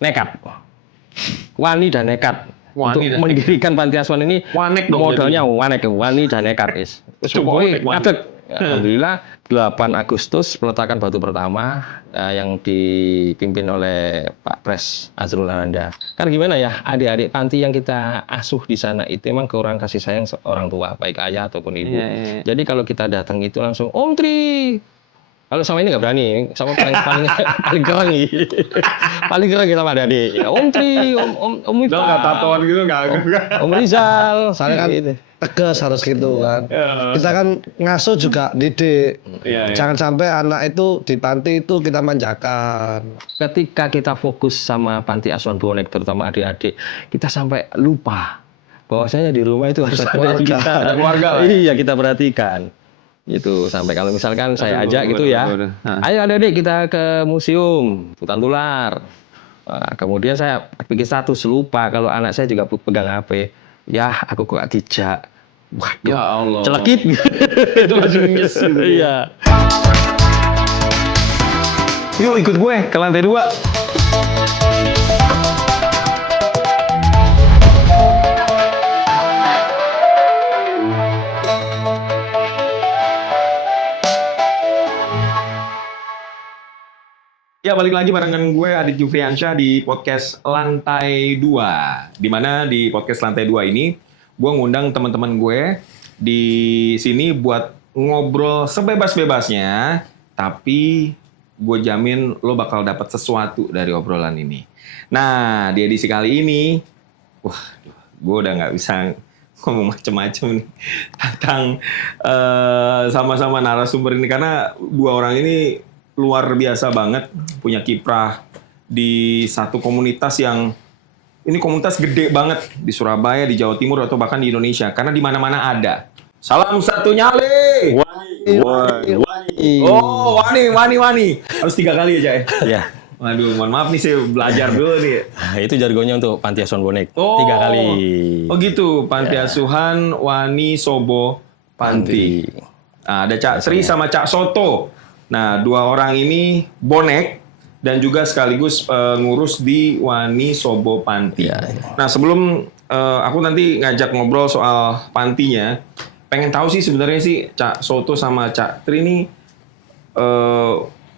nekat. Wani dan nekat. Untuk mendirikan panti asuhan ini modalnya wani dan nekat is. Pokoknya ngadeg. Alhamdulillah 8 Agustus peletakan batu pertama yang dipimpin oleh Pak Pres Azrul Ananda. Kan gimana ya, adik-adik panti yang kita asuh di sana itu memang kurang kasih sayang orang tua, baik ayah ataupun ibu. Jadi kalau kita datang itu langsung Om Tri. Kalau sama ini nggak berani, sama paling keren nih. Paling keren kita pada nih. Ya, Om Tri, Om Miftah. Lo nggak tatoan gitu nggak? Om Rizal, saya kan gitu. Tegas harus gitu kan. Kita kan ngasuh juga didik. Jangan sampai anak itu di panti itu kita manjakan. Ketika kita fokus sama panti asuhan bonek, terutama adik-adik, kita sampai lupa bahwasanya di rumah itu harus ada keluarga. Iya, kita perhatikan. Itu sampai kalau misalkan saya ajak gitu ya, ayo adik-adik kita ke museum hutan tular. Nah, kemudian saya bikin status, lupa kalau anak saya juga pegang HP. Ya, aku kok dijak. Waduh, ya Allah. Celekit. Itu langsung nyes. Iya. Yuk ikut gue ke lantai 2. Ya, balik lagi barengan gue Adit Jufriansyah di podcast Lantai 2. Dimana di podcast Lantai 2 ini gue ngundang teman-teman gue di sini buat ngobrol sebebas-bebasnya, tapi gue jamin lo bakal dapat sesuatu dari obrolan ini. Nah, di edisi kali ini, gue udah nggak bisa ngomong macem-macem nih tentang sama-sama narasumber ini, karena dua orang ini luar biasa banget, punya kiprah di satu komunitas yang ini komunitas gede banget di Surabaya, di Jawa Timur, atau bahkan di Indonesia, karena di mana-mana ada. Salam satu nyali. Wani. Oh, Wani. Harus 3 kali aja ya. Iya. Waduh, mohon maaf nih, saya belajar dulu nih. Nah, itu jargonnya untuk panti asuhan bonek. 3 kali. Oh gitu, panti asuhan Wani Sobo Panti. Nah, ada Cak Tri sama Cak Soto. Nah, 2 orang ini bonek dan juga sekaligus ngurus di Wani Sobo Panti. Nah, sebelum aku nanti ngajak ngobrol soal pantinya, pengen tahu sih sebenarnya sih Cak Soto sama Cak Tri ini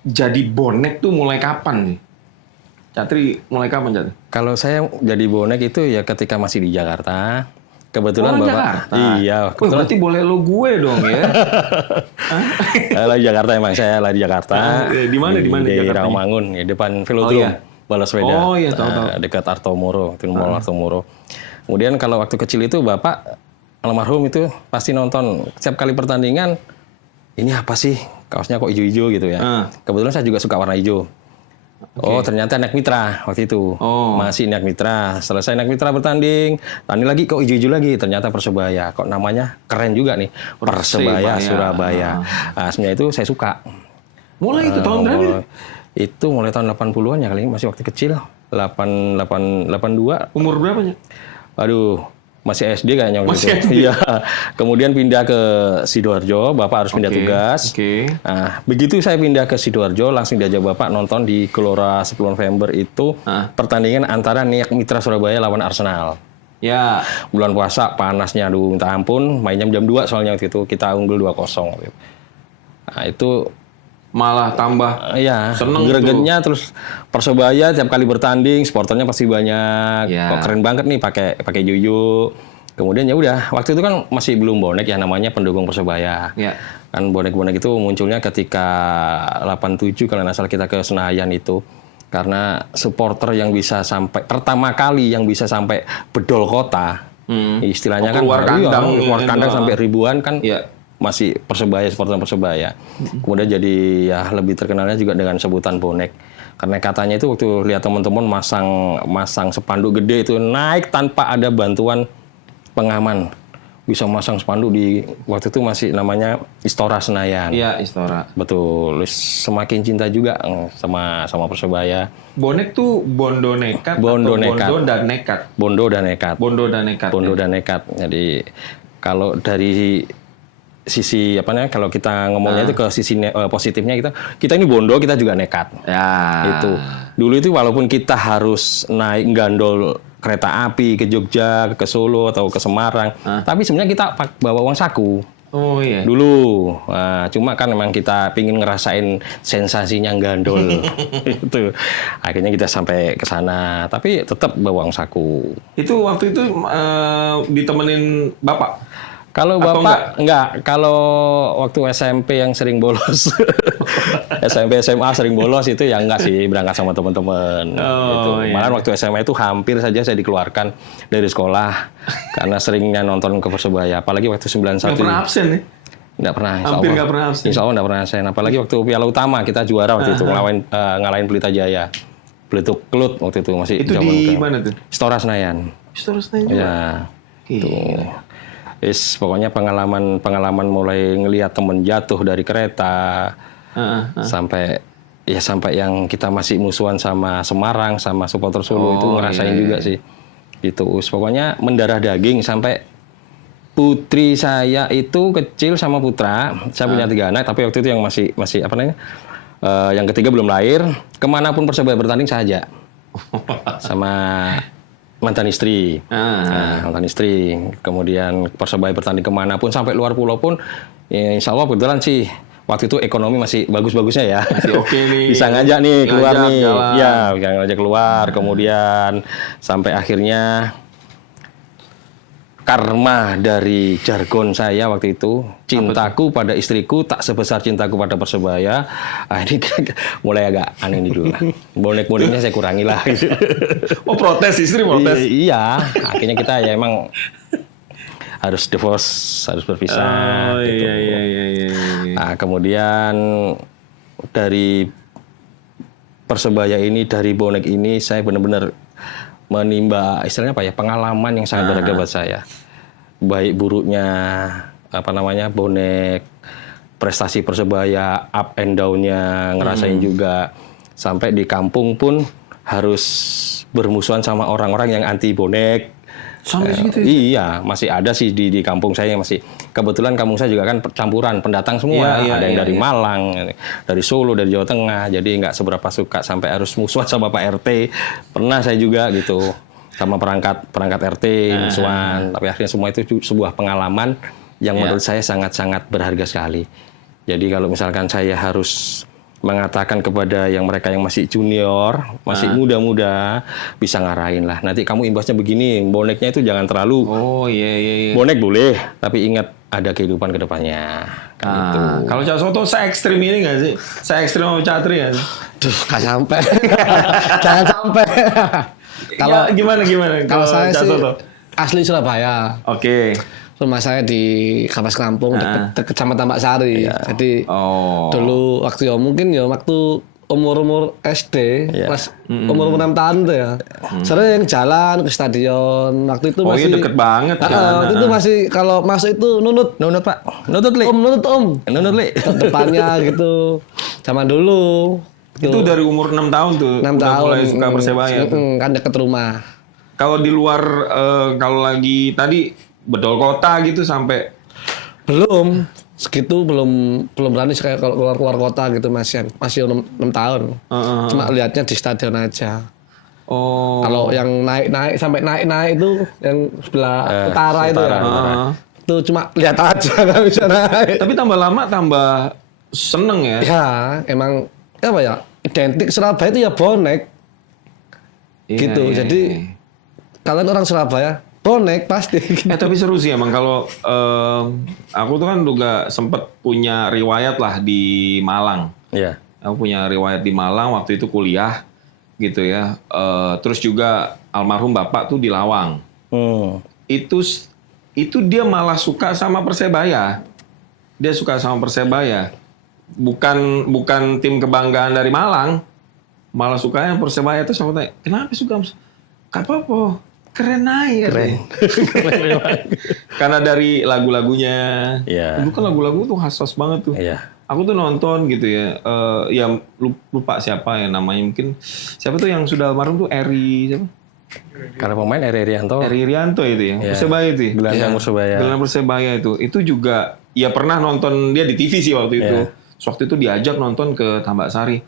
jadi bonek tuh mulai kapan nih? Cak Tri mulai kapan, Cak? Kalau saya jadi bonek itu ya ketika masih di Jakarta. Kebetulan Bapak. Jakarta. Iya. Berarti boleh lo gue dong ya. Lah di Jakarta emang, saya lah di Jakarta. Di mana di Jakarta? Rawamangun, di depan Velodrome. Balas sepeda. Oh iya, tahu. Dekat Artomoro, itu Mall Artomoro. Kemudian kalau waktu kecil itu Bapak almarhum itu pasti nonton setiap kali pertandingan, ini apa sih? Kaosnya kok hijau-hijau gitu ya. Kebetulan saya juga suka warna hijau. Oh, ternyata Nek Mitra waktu itu. Masih Nek Mitra. Selesai Nek Mitra bertanding, tani lagi kok hijau-hijau lagi. Ternyata Persebaya. Kok namanya keren juga nih. Persebaya Surabaya. Nah, sebenarnya itu saya suka. Mulai itu tahun berapa? Itu mulai tahun 80-an ya kali, masih waktu kecil. 82. Umur berapanya? Aduh, masih SD kayaknya. Masih SD? Iya. Kemudian pindah ke Sidoarjo, Bapak harus pindah tugas. Nah, begitu saya pindah ke Sidoarjo, langsung diajak Bapak nonton di Gelora 10 November itu pertandingan antara Nek Mitra Surabaya lawan Arsenal. Ya. Bulan puasa, panasnya, aduh minta ampun, mainnya jam 2 soalnya waktu itu, kita unggul 2-0. Nah, itu malah tambah seneng gregetnya tuh. Terus Persebaya tiap kali bertanding supporternya pasti banyak. Kok keren banget nih pakai juju. Kemudian ya udah, waktu itu kan masih belum bonek ya, namanya pendukung Persebaya. Kan bonek-bonek itu munculnya ketika 87 kalau nggak salah kita ke Senayan itu. Karena supporter yang bisa sampai pertama kali yang bisa sampai bedol kota. Istilahnya kan keluar kandang sampai ribuan kan. Masih Persebaya, supporter Persebaya. Kemudian jadi ya lebih terkenalnya juga dengan sebutan bonek. Karena katanya itu waktu lihat teman-teman masang spanduk gede itu naik tanpa ada bantuan pengaman. Bisa masang spanduk di waktu itu masih namanya Istora Senayan. Iya, Istora. Betul. Semakin cinta juga sama Persebaya. Bonek tuh bondo nekat bondo dan nekat. Bondo dan nekat. Bondo dan nekat. Bondo dan nekat. Jadi kalau dari sisi apa namanya kalau kita ngomongnya itu ke sisi positifnya kita ini bondo, kita juga nekat. Ya. Itu. Dulu itu walaupun kita harus naik gandol kereta api ke Jogja, ke Solo atau ke Semarang, tapi sebenarnya kita bawa uang saku. Oh iya. Dulu. Nah, cuma kan memang kita pingin ngerasain sensasinya gandol. Itu. Akhirnya kita sampai ke sana, tapi tetap bawa uang saku. Itu waktu itu ditemenin Bapak? Kalau Atau Bapak enggak, kalau waktu SMP yang sering bolos. SMP SMA sering bolos itu ya enggak sih, berangkat sama teman-teman. Gitu. Iya. Malah waktu SMA itu hampir saja saya dikeluarkan dari sekolah karena seringnya nonton ke Persebaya, apalagi waktu 91. Nggak pernah absen ya? Nggak pernah, insya Hampir Allah. nggak pernah absen. Insya Allah nggak pernah absen. Apalagi waktu Piala Utama kita juara waktu itu ngalahin Pelita Jaya. Beletuk Kelut waktu itu masih Itu zaman di itu. mana tuh? Istora Senayan. Istora Senayan juga? Ya. Tuh. Pokoknya pengalaman mulai ngelihat temen jatuh dari kereta sampai yang kita masih musuhan sama Semarang sama supporter Solo itu ngerasain juga sih. Itu pokoknya mendarah daging sampai putri saya itu kecil sama putra. Saya punya 3 anak tapi waktu itu yang masih apa namanya? Yang ketiga belum lahir. Kemanapun Persebaya bertanding saya ajak. Sama mantan istri, mantan istri. Kemudian Persebaya bertanding kemanapun sampai luar pulau pun, ya insya Allah kebetulan sih waktu itu ekonomi masih bagus-bagusnya ya. Masih oke nih. Bisa ngajak nih keluar Ngajak nih, jalan. ya bisa ngajak keluar. Kemudian sampai akhirnya karma dari jargon saya waktu itu, cintaku pada istriku tak sebesar cintaku pada Persebaya. Ini mulai agak aneh nih dulu lah. Bonek-boneknya saya kurangi lah. Oh protes, istri protes? Iya, akhirnya kita ya emang harus divorce, harus berpisah. Oh gitu. iya. Nah, kemudian dari Persebaya ini, dari bonek ini, saya benar-benar menimba istilahnya apa ya, pengalaman yang sangat berharga buat saya. Baik buruknya apa namanya bonek, prestasi Persebaya, up and down-nya ngerasain juga. Sampai di kampung pun harus bermusuhan sama orang-orang yang anti bonek. Sampai segitu ya? Iya, masih ada sih di kampung saya yang masih, kebetulan kampung saya juga kan campuran pendatang semua, ada yang dari Malang, dari Solo, dari Jawa Tengah, jadi nggak seberapa suka sampai harus musuhan sama Pak RT. Pernah saya juga gitu sama perangkat RT musuhan, tapi akhirnya semua itu sebuah pengalaman yang menurut saya sangat-sangat berharga sekali. Jadi kalau misalkan saya harus mengatakan kepada mereka yang masih junior, masih muda-muda, bisa ngarahin lah. Nanti kamu imbasnya begini, boneknya itu jangan terlalu. Oh iya. Bonek boleh, tapi ingat ada kehidupan ke depannya. Gitu. Kalau Cak Soto se-ekstrim ini nggak sih? Se-ekstrim sama Cak Tri nggak sih? Duh, nggak sampai. Jangan sampai. Kalau gimana? Kalau saya Cak sih Soto? asli Surabaya. Oke. Rumah saya di Kapas Lampung, dekat Kecamatan Mbak Sari. Jadi dulu waktu waktu umur SD, kelas umur 6 tahun tuh ya. Sering jalan ke stadion. Waktu itu masih deket banget. waktu itu masih kalau masuk itu nunut Pak, nunut li, nunut nunut li. depannya gitu. Zaman dulu. Itu dari umur 6 tahun tuh. 6 udah tahun. mulai suka Persebaya tuh. Kan deket rumah. Kalau di luar, kalau lagi tadi bedol kota gitu sampai Belum. Segitu belum berani kayak kalau keluar kota gitu masih 6 tahun. Cuma lihatnya di stadion aja. Oh. Kalau yang naik sampai naik itu yang sebelah utara itu ya. Itu cuma lihat aja nggak bisa naik. Tapi tambah lama tambah seneng ya. Ya, emang apa ya? Identik Surabaya itu ya bonek. Gitu. Jadi kalian orang Surabaya bonek pasti. Tapi seru sih emang kalau aku tuh kan juga sempet punya riwayat lah di Malang. Iya. Aku punya riwayat di Malang waktu itu kuliah gitu ya. Terus juga almarhum bapak tuh di Lawang. Itu dia malah suka sama Persebaya. Dia suka sama Persebaya. Bukan tim kebanggaan dari Malang. Malah sukanya Persebaya. Terus aku tanya, kenapa suka? Gak apa-apa. Keren aja. Keren. Karena dari lagu-lagunya. Iya. Dulu kan lagu-lagu tuh khas banget tuh. Iya. Aku tuh nonton gitu ya. Ya lupa siapa ya namanya. Mungkin siapa tuh yang sudah almarhum tuh Eri siapa? Kalau pemain Eri Irianto, itu ya. Persebaya itu ya. gelandang Persebaya. Gelandang Persebaya itu juga ya pernah nonton dia di TV sih waktu itu. Waktu itu diajak nonton ke Tambak Sari.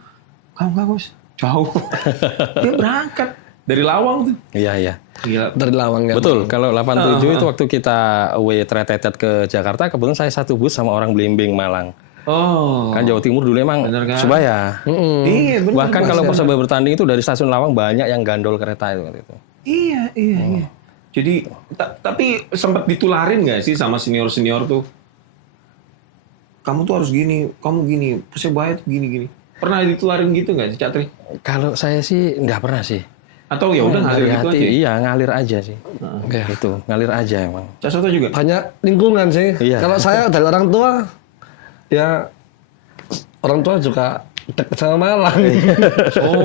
Kamu nggak Gus? Jauh. Dia berangkat dari Lawang tuh. Iya. Gila. Dari Lawang ya. Betul. Kalau 87 itu waktu kita away tretetet ke Jakarta, kebetulan saya satu bus sama orang Blimbing Malang. Oh. Kan Jawa Timur dulu emang Bener kan? Persebaya. Iya benar. Bahkan kalau Persebaya bertanding itu dari stasiun Lawang banyak yang gandol kereta itu waktu itu. Iya. Jadi tapi sempat ditularin nggak sih sama senior tuh? Kamu tuh harus gini, kamu gini, Persebaya tuh gini. Pernah ditularin gitu nggak sih, Cak Tri? Kalau saya sih nggak pernah sih. Atau ya udah ngalir gitu aja? Iya, ngalir aja sih. Itu, ngalir aja emang. Cak Soto juga? Banyak lingkungan sih. Iya. Kalau saya dari orang tua, ya orang tua juga dekat sama Malang.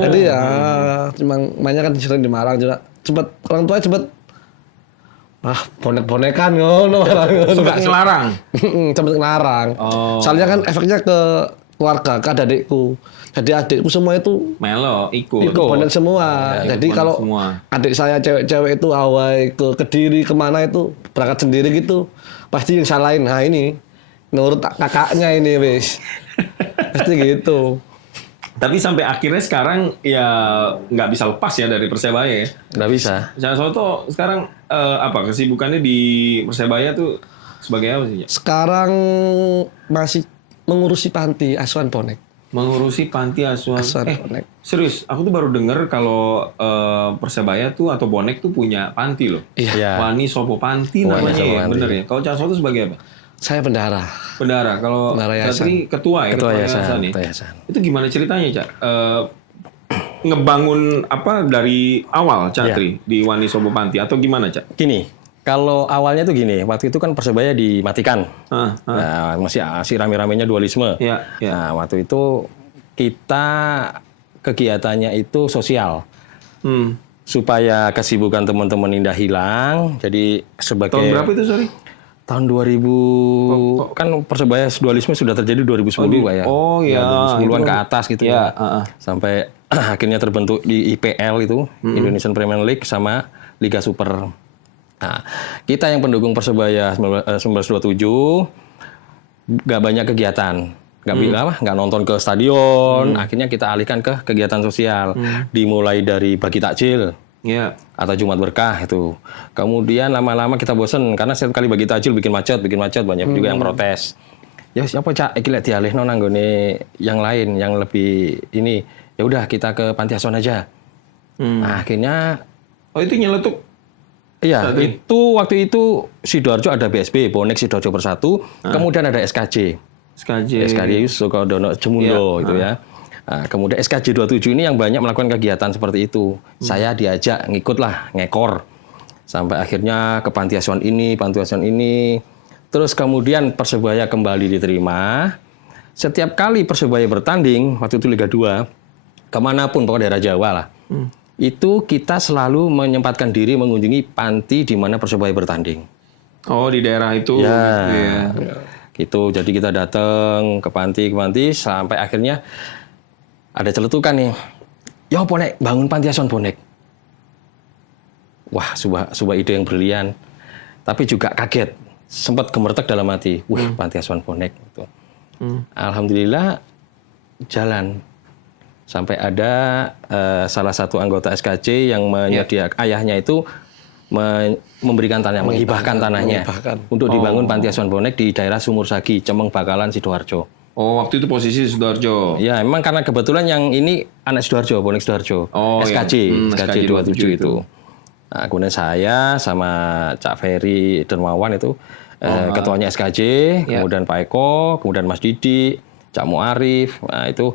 Jadi ya, memang mainnya kan sering di Malang juga. Orang tua cepet bonek-bonekan ngono. Sempat ngelarang? Cepet ngelarang. Soalnya kan efeknya ke keluarga, ke adikku. Jadi adikku semua itu ikut bonek semua. Jadi kalau adik saya cewek-cewek itu awai ke Kediri kemana itu berangkat sendiri gitu, pasti yang salahin. Nah ini nurut kakaknya ini wis. Pasti gitu. Tapi sampai akhirnya sekarang ya nggak bisa lepas ya dari Persebaya ya. Nggak bisa. Cak Soto sekarang apa kesibukannya di Persebaya tuh sebagai apa sih? Sekarang masih mengurusi panti asuhan bonek. Mengurusi panti asuhan bonek. Serius, aku tuh baru denger kalau Persebaya tuh atau bonek tuh punya panti loh. Iya. Wani Sopo Panti namanya ya, bener ya. Kalau Cak Soto sebagai apa? Saya bendahara. Kalau Catri ketua ya, ketua yayasan. Itu gimana ceritanya, Cak? Ngebangun apa dari awal Catri di Wani Sopo Panti atau gimana, Cak? Gini, kalau awalnya tuh gini, waktu itu kan Persebaya dimatikan. Nah, masih rame-ramenya dualisme. Nah, waktu itu kita kegiatannya itu sosial. Supaya kesibukan teman-teman indah hilang. Jadi sebagai... Tahun berapa itu, sorry? Tahun 2000, kan Persebaya dualisme sudah terjadi 2010 Pak ya. Oh iya. 2010-an ke atas gitu ya. Sampai akhirnya terbentuk di IPL itu, Indonesian Premier League sama Liga Super. Nah, kita yang pendukung Persebaya 1927 nggak banyak kegiatan, nggak nonton ke stadion. Akhirnya kita alihkan ke kegiatan sosial, dimulai dari bagi takjil, atau Jumat Berkah itu. Kemudian lama-lama kita bosen karena setiap kali bagi takjil bikin macet, banyak juga yang protes. Ya siapa Cak, iki lek dialihno nang nggone yang lain, yang lebih ini. Ya udah kita ke panti asuhan aja. Nah, akhirnya itu nyeletuk. Iya, itu waktu itu Sidoarjo ada BSB, Bonek Sidoarjo Bersatu, kemudian ada SKJ Sukodono Jemundo itu ya. Nah, kemudian SKJ 27 ini yang banyak melakukan kegiatan seperti itu. Saya diajak ngikutlah, ngekor. Sampai akhirnya ke panti asuhan ini. Terus kemudian Persebaya kembali diterima. Setiap kali Persebaya bertanding, waktu itu Liga 2, kemanapun, pokoknya daerah Jawa lah. Itu kita selalu menyempatkan diri mengunjungi panti di mana Persebaya bertanding. Oh, di daerah itu. Ya. Gitu. Jadi kita datang ke panti sampai akhirnya ada celetukan nih. Ya Bonek, bangun panti asuhan Bonek. Wah, sebuah ide yang brilian. Tapi juga kaget. Sempat gemeretak dalam hati. Wih, panti asuhan Bonek gitu. Alhamdulillah jalan. Sampai ada salah satu anggota SKJ yang menyediakan ayahnya itu memberikan tanah, menghibahkan tanahnya untuk dibangun panti asuhan Bonek di daerah Sumur Sagi, Cemeng Bakalan, Sidoarjo. Oh, waktu itu posisi Sidoarjo. Ya, memang karena kebetulan yang ini anak Sidoarjo, Bonek Sidoarjo. SKJ 27 itu. Nah, kemudian saya sama Cak Ferry Dermawan itu ketuanya SKJ, kemudian Pak Eko, kemudian Mas Didi, Cak Muarif, nah itu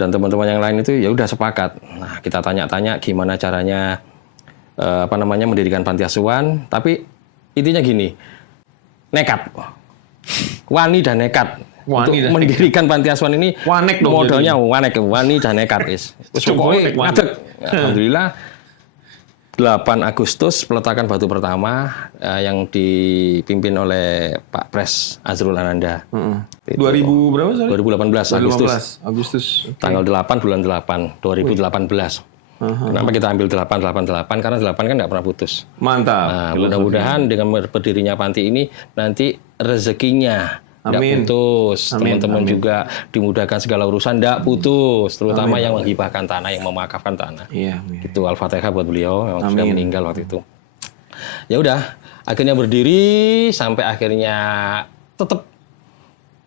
dan teman-teman yang lain itu ya udah sepakat. Nah, kita tanya-tanya gimana caranya mendirikan panti asuhan, tapi intinya gini. Nekat. Wani dan nekat. Untuk mendirikan panti asuhan ini modalnya wani dan nekat, Is. Pokoknya ngadeg. Alhamdulillah 8 Agustus peletakan batu pertama yang dipimpin oleh Pak Pres Azrul Ananda. 2000 berapa sorry? 2018 Agustus. Tanggal 8 bulan 8 2018. Kenapa kita ambil 888? Karena 8 kan nggak pernah putus. Mantap. Nah, mudah-mudahan dengan berdirinya panti ini nanti rezekinya nggak putus. Teman-teman juga dimudahkan segala urusan nggak putus. Terutama yang menghibahkan tanah, yang memakafkan tanah. Iya. Itu Al-Fatihah buat beliau yang sudah meninggal waktu itu. Ya udah, akhirnya berdiri sampai akhirnya tetap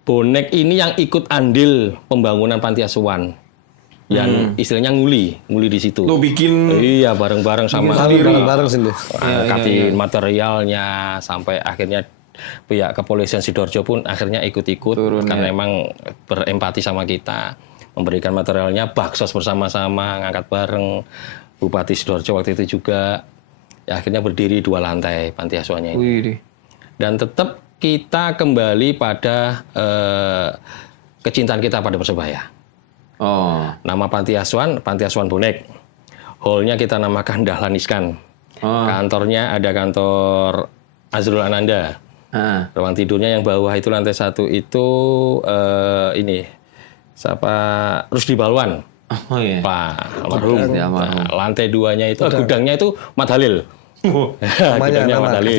bonek ini yang ikut andil pembangunan panti asuhan. Yang istilahnya nguli di situ. Lo bikin? Iya, bareng-bareng sama bareng-bareng sih. angkatin materialnya sampai akhirnya pihak kepolisian Sidoarjo pun akhirnya ikut-ikut karena memang berempati sama kita, memberikan materialnya, baksos bersama-sama, ngangkat bareng. Bupati Sidoarjo waktu itu juga ya, akhirnya berdiri 2 lantai panti asuhannya ini. Dan tetap kita kembali pada kecintaan kita pada Persebaya. Nama panti asuhan Bonek. Hall-nya kita namakan Dahlan Iskan. Kantornya ada kantor Azrul Ananda. Ruang tidurnya yang bawah itu lantai 1 itu ini siapa Rusdi Balwan. Pak almarhum. Nah, lantai 2-nya itu gudangnya itu Mat Halil.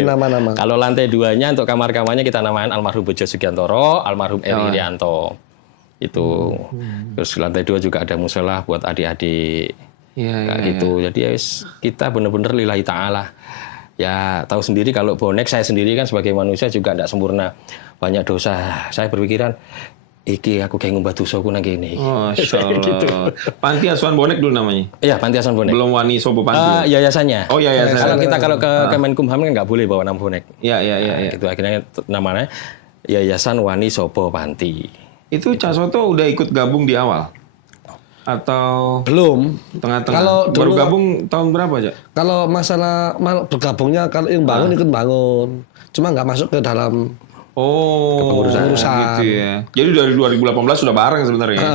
Nama-nama. Kalau lantai 2-nya untuk kamar-kamarnya kita namakan almarhum Bejo Sugiantoro, almarhum Eri Irianto. Itu. Terus lantai 2 juga ada mushola buat adik-adik. Gitu. Jadi ya kita benar-benar lillahi ta'ala. Ya tahu sendiri kalau bonek, saya sendiri kan sebagai manusia juga tidak sempurna. Banyak dosa. Saya berpikiran, iki aku kayak ngumbah dosaku nang kene. Masya Allah. Gitu. Panti asuhan Bonek dulu namanya? Iya, panti asuhan Bonek. Belum Wani Sobo Panti? Yayasannya. Oh, yayasan. Kalau ke Kemenkumham kan nggak boleh bawa nama Bonek. Iya. Gitu akhirnya namanya Yayasan Wani Sobo Panti. Itu Cak Soto udah ikut gabung di awal? Atau belum? Tengah-tengah? Kalau baru dulu, gabung tahun berapa, Cak? Kalau masalah bergabungnya, kalau yang bangun ikut bangun. Cuma nggak masuk ke dalam kepengurusan. Gitu ya. Jadi dari 2018 sudah bareng sebenarnya.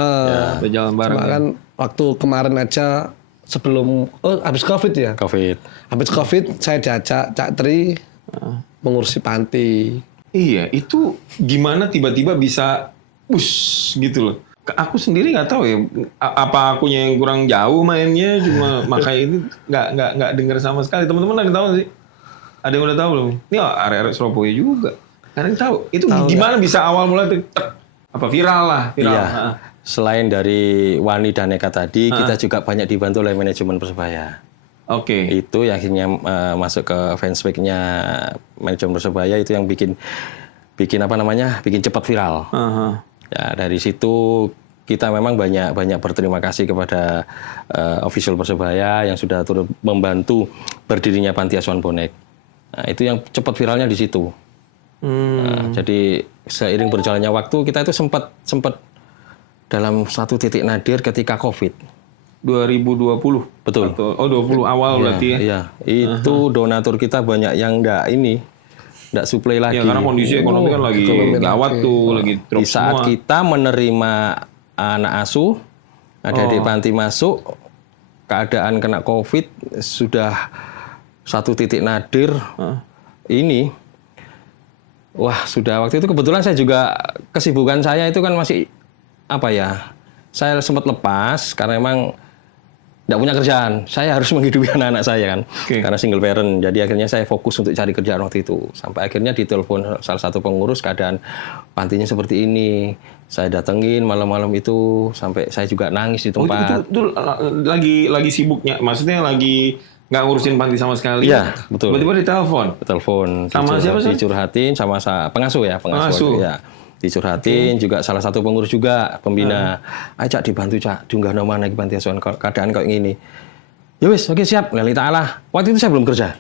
Udah jalan bareng. Cuma kan waktu kemarin aja sebelum habis Covid ya. Habis Covid saya diajak Cak Tri mengurusi panti. Iya, itu gimana tiba-tiba bisa gitu loh. Aku sendiri nggak tahu ya, apa akunya yang kurang jauh mainnya, cuma makanya ini nggak dengar sama sekali. Teman-teman ada yang tahu sih? Ada yang udah tahu belum? Ini arek-arek Surabaya juga. Ada yang tahu. Itu gimana bisa awal mulai viral lah. Iya. Selain dari Wani dan Eka tadi, kita juga banyak dibantu oleh manajemen Persebaya. Itu yang akhirnya masuk ke fanspage-nya manajemen Persebaya, itu yang bikin cepat viral. Ya, dari situ kita memang banyak berterima kasih kepada official Persebaya yang sudah turut membantu berdirinya panti asuhan Bonek. Nah, itu yang cepat viralnya di situ. Nah, jadi seiring berjalannya waktu kita itu sempat dalam satu titik nadir ketika Covid. 2020. Betul. 20 awal berarti ya. Iya, itu donatur kita banyak yang nggak suplai lagi. Ya, karena kondisi ekonomi kan lagi gawat tuh, lagi drop di saat semua. kita menerima anak asuh, ada di panti masuk, keadaan kena Covid sudah satu titik nadir. Ini, wah sudah waktu itu kebetulan saya juga kesibukan saya itu kan masih saya sempat lepas karena memang nggak punya kerjaan. Saya harus menghidupi anak-anak saya kan, karena single parent. Jadi akhirnya saya fokus untuk cari kerjaan waktu itu. Sampai akhirnya ditelepon salah satu pengurus, keadaan pantinya seperti ini. Saya datengin malam-malam itu, sampai saya juga nangis di tempat. Itu lagi sibuknya, maksudnya lagi nggak ngurusin panti sama sekali. Iya, betul. Tiba-tiba ditelepon. Sama siapa sih? Dicurhatin sama pengasuh ya, ya. Dicurhatin juga salah satu pengurus juga pembina. Ajak dibantu Cak, diunggah nama lagi panti asuhan keadaan kayak gini. Ya wis, oke siap. Lillahi ta'ala. Waktu itu saya belum kerja.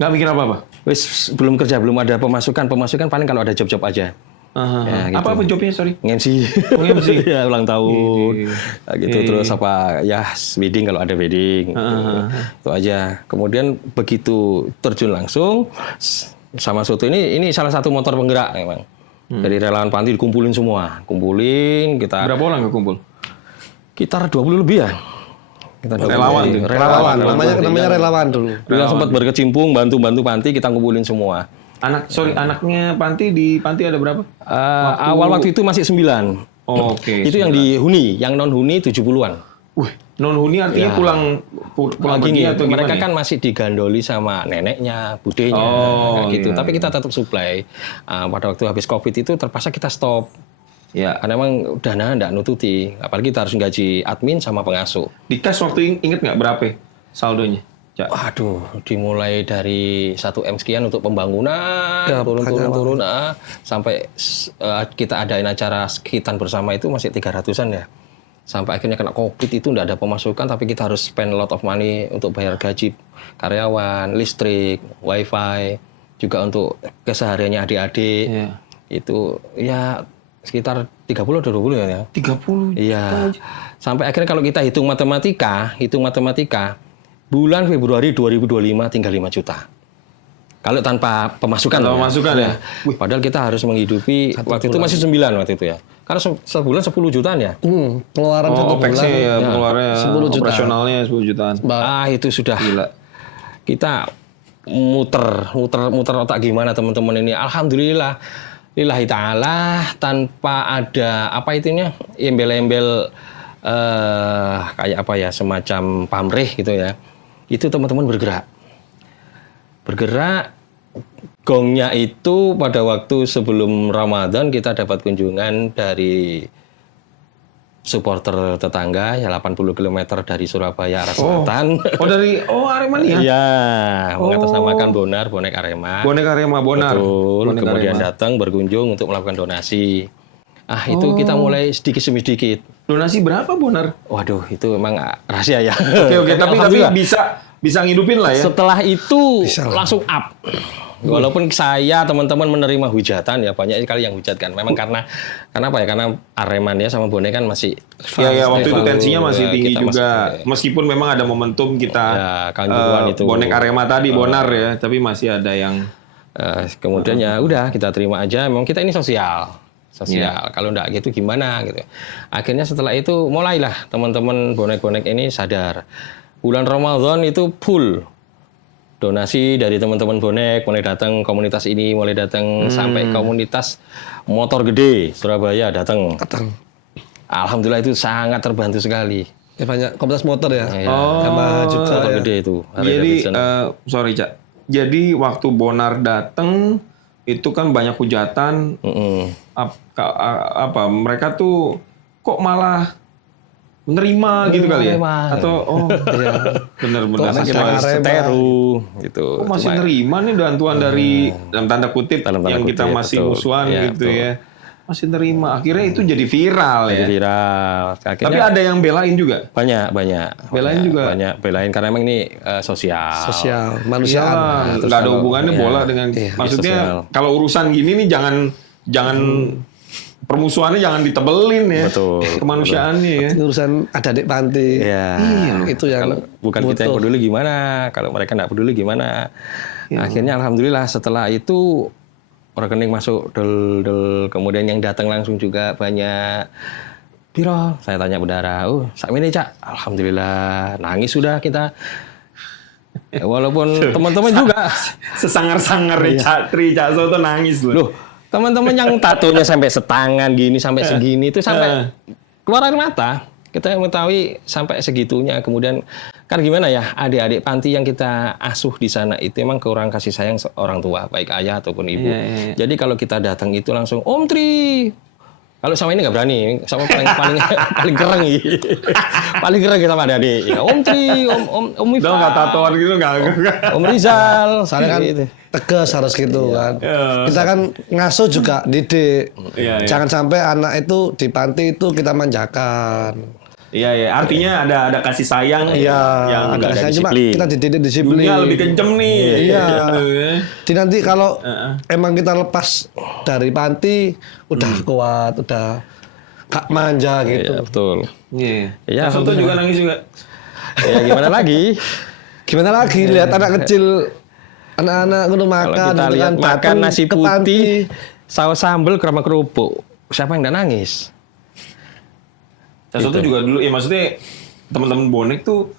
Nggak mikir apa-apa? Wis belum kerja, belum ada pemasukan paling kalau ada job-job aja. Ya, gitu. Apa jobnya, sorry? MC. Ya, ulang tahun. Gitu. Terus wedding kalau ada wedding. Itu aja. Kemudian begitu terjun langsung sama Soto ini salah satu motor penggerak memang. Dari relawan panti dikumpulin semua. Kita berapa orang kekumpul? Sekitar 20 lebih ya. Relawan. Namanya relawan dulu. Yang sempat berkecimpung bantu panti, kita kumpulin semua. Anaknya panti di panti ada berapa? Awal waktu itu masih 9. Itu yang di huni, yang non huni 70-an. Wih, non-huni artinya pulang gini, pergi atau gimana? mereka kan masih digandoli sama neneknya, budenya, kayak gitu. Iya. Tapi kita tetap supply. Pada waktu habis COVID itu terpaksa kita stop. Ya. Karena emang dana nggak nututi. Apalagi kita harus gaji admin sama pengasuh. Di cash waktu inget nggak berapa saldonya? Cak? Waduh, dimulai dari 1 M sekian untuk pembangunan, Ya, turun, sampai kita adain acara sekitan bersama itu masih 300-an ya. Sampai akhirnya kena COVID itu nggak ada pemasukan, tapi kita harus spend a lot of money untuk bayar gaji karyawan, listrik, wifi, juga untuk kesehariannya adik-adik. Iya. Itu ya sekitar 30 atau 20 ya. 30. Iya. Sampai akhirnya kalau kita hitung matematika, bulan Februari 2025 tinggal 5 juta. Kalau tanpa pemasukan. Tanpa pemasukan ya. Padahal kita harus menghidupi waktu itu masih 9 waktu itu ya. Karena sebulan 10 jutaan ya. Pengeluaran satu bulan. Ya, pengeluarannya 10 juta. operasionalnya 10 jutaan. Itu sudah Gila. kita muter otak gimana teman-teman ini. Alhamdulillah. Lillahi ta'ala tanpa ada apa itunya embel-embel kayak apa ya semacam pamrih gitu ya. Itu teman-teman bergerak gongnya itu pada waktu sebelum Ramadan kita dapat kunjungan dari supporter tetangga ya 80 km dari Surabaya arah selatan. Aremania. Iya, mengatasnamakan bonek Arema. Bonek Arema Bonar. Betul. Bonek Kemudian Arema. datang berkunjung untuk melakukan donasi. Itu kita mulai sedikit demi sedikit. Donasi berapa Bonar? Waduh, itu memang rahasia ya. Oke, tapi Alhamdulillah. bisa ngidupin lah ya. Setelah itu langsung up. Walaupun saya teman-teman menerima hujatan ya banyak sekali yang hujatkan. Memang karena apa ya? Karena Aremania sama Bonek kan masih Ya waktu itu tensinya masih tinggi kita juga. Meskipun memang ada momentum kita kanjuruan itu. Bonek Arema tadi Bonar ya, tapi masih ada yang kemudian ya udah kita terima aja. Memang kita ini sosial. Kalau enggak gitu gimana gitu. Akhirnya setelah itu mulailah teman-teman bonek-bonek ini sadar. Bulan Ramadan itu full donasi dari teman-teman bonek, mulai datang komunitas ini, mulai datang sampai komunitas motor gede Surabaya datang. Alhamdulillah itu sangat terbantu sekali. Ya, banyak komunitas motor ya. sama juga Motor ya. gede itu. Jadi sorry Cak. Jadi waktu Bonar datang itu kan banyak hujatan. Apa mereka tuh kok malah menerima gitu kali ya? Atau benar-benar Kok kita masih seteru gitu. kok masih nerima nih bantuan dari dalam tanda kutip yang kita kutip, masih betul. musuhan Ya, gitu betul. ya. Masih nerima. Akhirnya itu jadi viral ya. Jadi viral. Tapi Akhirnya ada yang belain juga. banyak. Belain juga. Banyak belain karena emang ini sosial. Sosial, Iya, manusiaan. nggak ada hubungannya bola dengan maksudnya sosial. kalau urusan gini nih jangan permusuhannya jangan ditebelin ya. Betul. Kemanusiaannya ya. Urusan adik panti. Iya. Itu yang Kalau bukan kita yang peduli gimana, kalau mereka nggak peduli gimana. Akhirnya alhamdulillah setelah itu rekening masuk del kemudian yang datang langsung juga banyak. Piro? Saya tanya bendara. Sak ini Cak. Alhamdulillah nangis sudah kita. Ya, walaupun teman-teman juga Sesangar-sangar Cak Soto nangis loh. loh, teman-teman yang tatonya sampai setangan gini sampai segini itu sampai keluar air mata. Kita mengetahui sampai segitunya. Kemudian kan gimana ya, adik-adik panti yang kita asuh di sana itu memang kurang kasih sayang orang tua, baik ayah ataupun ibu. Jadi kalau kita datang itu langsung Om Tri. Kalau sama ini nggak berani, sama paling keren gitu. Paling keren kita sama adik. Ya, Om Tri, Om Mifa. Udah nggak tatoan gitu nggak. Om Rizal. Soalnya kan gitu. tegas harus gitu kan. Kita kan ngasuh juga didik. Jangan sampai anak itu di panti itu kita manjakan. Iya, artinya ada kasih sayang yang ada ada cuma disiplin. kita dididik disiplin. dunia lebih kencem nih. Iya. Gitu ya. Jadi nanti kalau emang kita lepas dari panti udah kuat, udah gak manja gitu. Iya, betul. Iya. Iya, Cak Soto juga nangis juga. Ya gimana lagi? Gimana lagi lihat anak kecil, anak-anak kudu Kalau makan, kita gitu lihat kan, makan datang nasi ke panti. putih, saus sambal sama kerupuk, siapa yang nggak nangis? Cak Soto juga dulu, ya maksudnya teman-teman bonek tuh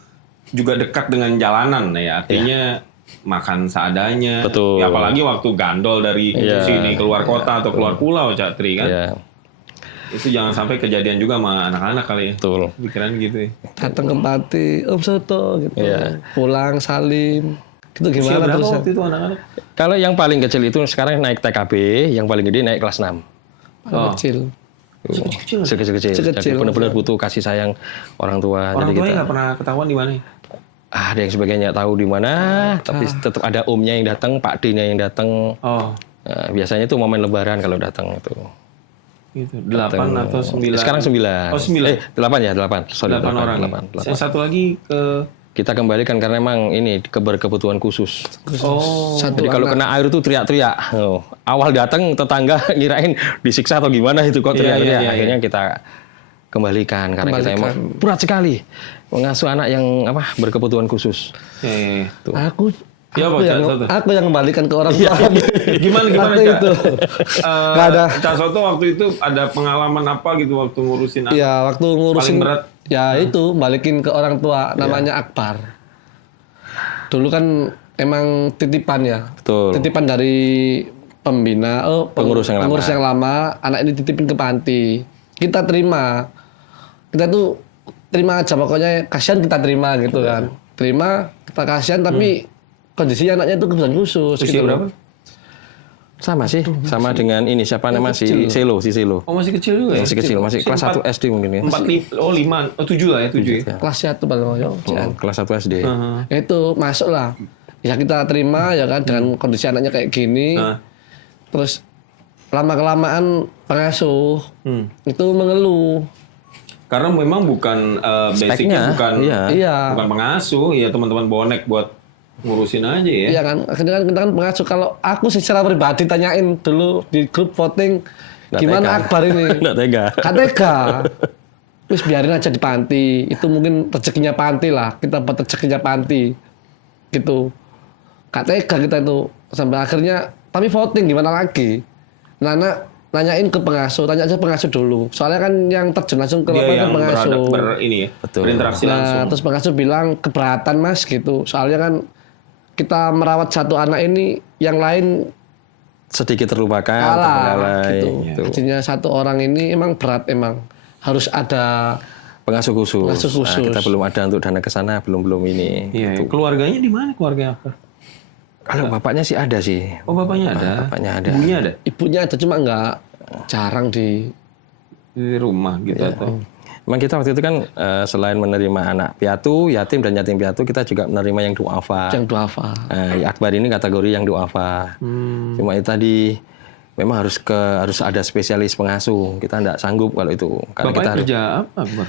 juga dekat dengan jalanan ya, artinya makan seadanya. Betul. Ya, apalagi waktu gandol dari sini keluar kota atau keluar pulau, Cak Tri kan. Ya. Itu jangan sampai kejadian juga sama anak-anak kali ya. Betul. Pikiran gitu ya. Datang ke panti, Om Soto gitu. Iya. Pulang salim. Gitu Usia gimana berapa terus? waktu itu anak-anak? Kalau yang paling kecil itu sekarang naik TKB, yang paling gede naik kelas 6. Kecil. Kecil-kecil. Kecil-kecil. Benar-benar butuh kasih sayang orang tua. Orang Jadi tuanya kita, nggak pernah ketahuan di mana? ada yang sebagiannya tahu di mana, tapi tetap ada omnya yang datang, Pak D-nya yang datang. Oh, Biasanya itu momen Lebaran kalau datang itu. gitu. 8 atau 9? Sekarang 9. Oh, 9. 8 ya, 8. Sorry, 8 orang. 8. Yang satu lagi ke... Kita kembalikan karena memang ini berkebutuhan khusus. Oh, Jadi kalau kena air itu teriak-teriak. Oh, awal datang tetangga ngirain disiksa atau gimana itu kok teriak-teriak. Iya. Akhirnya kita kembalikan karena kita emang berat sekali mengasuh anak yang berkebutuhan khusus. iya. Tuh. Aku yang kembalikan ke orang tua. Gimana Waktu Cak? itu. Nggak ada. Cak Soto waktu itu ada pengalaman apa gitu waktu ngurusin anak? Ya waktu ngurusin. Paling berat? Ya itu balikin ke orang tua. Namanya Akbar. Dulu kan emang titipan ya. Betul. Titipan dari pembina. Pengurus yang lama. Anak ini titipin ke panti. Kita terima. Kita tuh terima aja pokoknya kasihan kita terima gitu kan. Terima kita kasihan tapi kondisi anaknya itu kebutuhan khusus. Usia gitu. berapa? Sama sih, sama dengan ini siapa nama si Selo. Oh masih kecil juga ya? Masih kecil, masih kelas 1 SD mungkin ya. 5, 7 lah ya, 7 ya? Kelas 1 paling Kelas 1 SD. Itu masuk lah. Ya kita terima ya kan dengan kondisi anaknya kayak gini. Terus lama-kelamaan pengasuh itu mengeluh. Karena memang bukan basicnya bukan bukan pengasuh, ya teman-teman bonek buat ngurusin aja ya. Iya kan, akhirnya kan kita kan pengasuh. Kalau aku secara pribadi tanyain dulu di grup voting gimana Akbar ini? Nggak tega. Nggak tega. Terus biarin aja di panti. Itu mungkin rezekinya panti lah. Kita buat rezekinya panti. Gitu. Nggak tega kita itu. Sampai akhirnya, tapi voting gimana lagi? Nana nanyain ke pengasuh, tanya aja pengasuh dulu. Soalnya kan yang terjun langsung ke lapangan pengasuh. Berinteraksi langsung. Terus pengasuh bilang keberatan mas gitu. Soalnya kan kita merawat satu anak ini, yang lain sedikit terlupakan, kalah gitu. Artinya satu orang ini emang berat, emang harus ada pengasuh khusus. Nah, kita belum ada untuk dana ke sana, belum ini. Iya, gitu. Keluarganya di mana keluarga apa? Kalau bapaknya sih ada sih. Oh bapaknya ada. Bapaknya ada. Ibunya ada. Ibunya ada cuma nggak jarang di rumah gitu atau. Memang kita waktu itu kan selain menerima anak piatu, yatim dan yatim piatu, kita juga menerima yang duafa. Yang duafa. Akbar ini kategori yang duafa. Cuma itu tadi memang harus ada spesialis pengasuh. Kita tidak sanggup kalau itu. Karena Bapaknya kita kerja apa Akbar?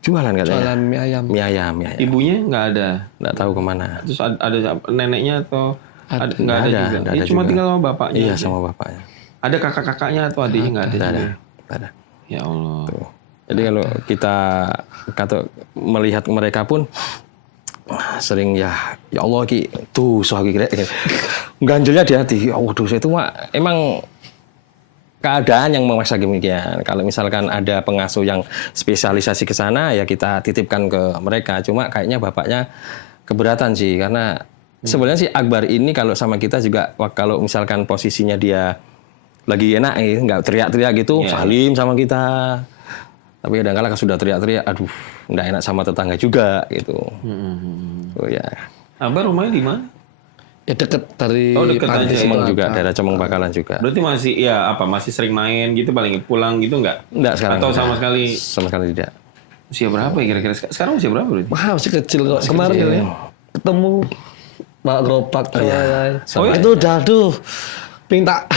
Jualan katanya. Jualan mie ayam. Mie ayam. Ibunya nggak ada. Nggak tahu kemana. Terus ada neneknya atau nggak ada juga. Dia cuma juga. tinggal sama bapaknya. Iya aja. sama bapaknya. Ada kakak-kakaknya atau adiknya nggak ada? Nggak juga? ada. Ya Allah. Tuh. Jadi kalau kita melihat mereka pun sering ya Allah ki tuh soal kira ganjelnya di hati. Ya waduh itu emang keadaan yang memaksa demikian. Kalau misalkan ada pengasuh yang spesialisasi ke sana ya kita titipkan ke mereka. Cuma kayaknya bapaknya keberatan sih karena sebenarnya sih Akbar ini kalau sama kita juga kalau misalkan posisinya dia lagi enak nggak teriak-teriak gitu salim sama kita. Tapi kadang-kadang sudah teriak-teriak, aduh, nggak enak sama tetangga juga gitu. Oh ya. Akbar rumahnya di mana? Ya deket dari deket aja. Cemeng juga, daerah Cemeng Bakalan juga. Berarti masih sering main gitu, paling pulang gitu nggak? Nggak sekarang. Atau sama sekali? Sama sekali tidak. Usia berapa ya kira-kira? Sekarang usia berapa berarti? Wah masih kecil kok. Kemarin ya, ketemu Mbak Gerobak. Itu udah minta.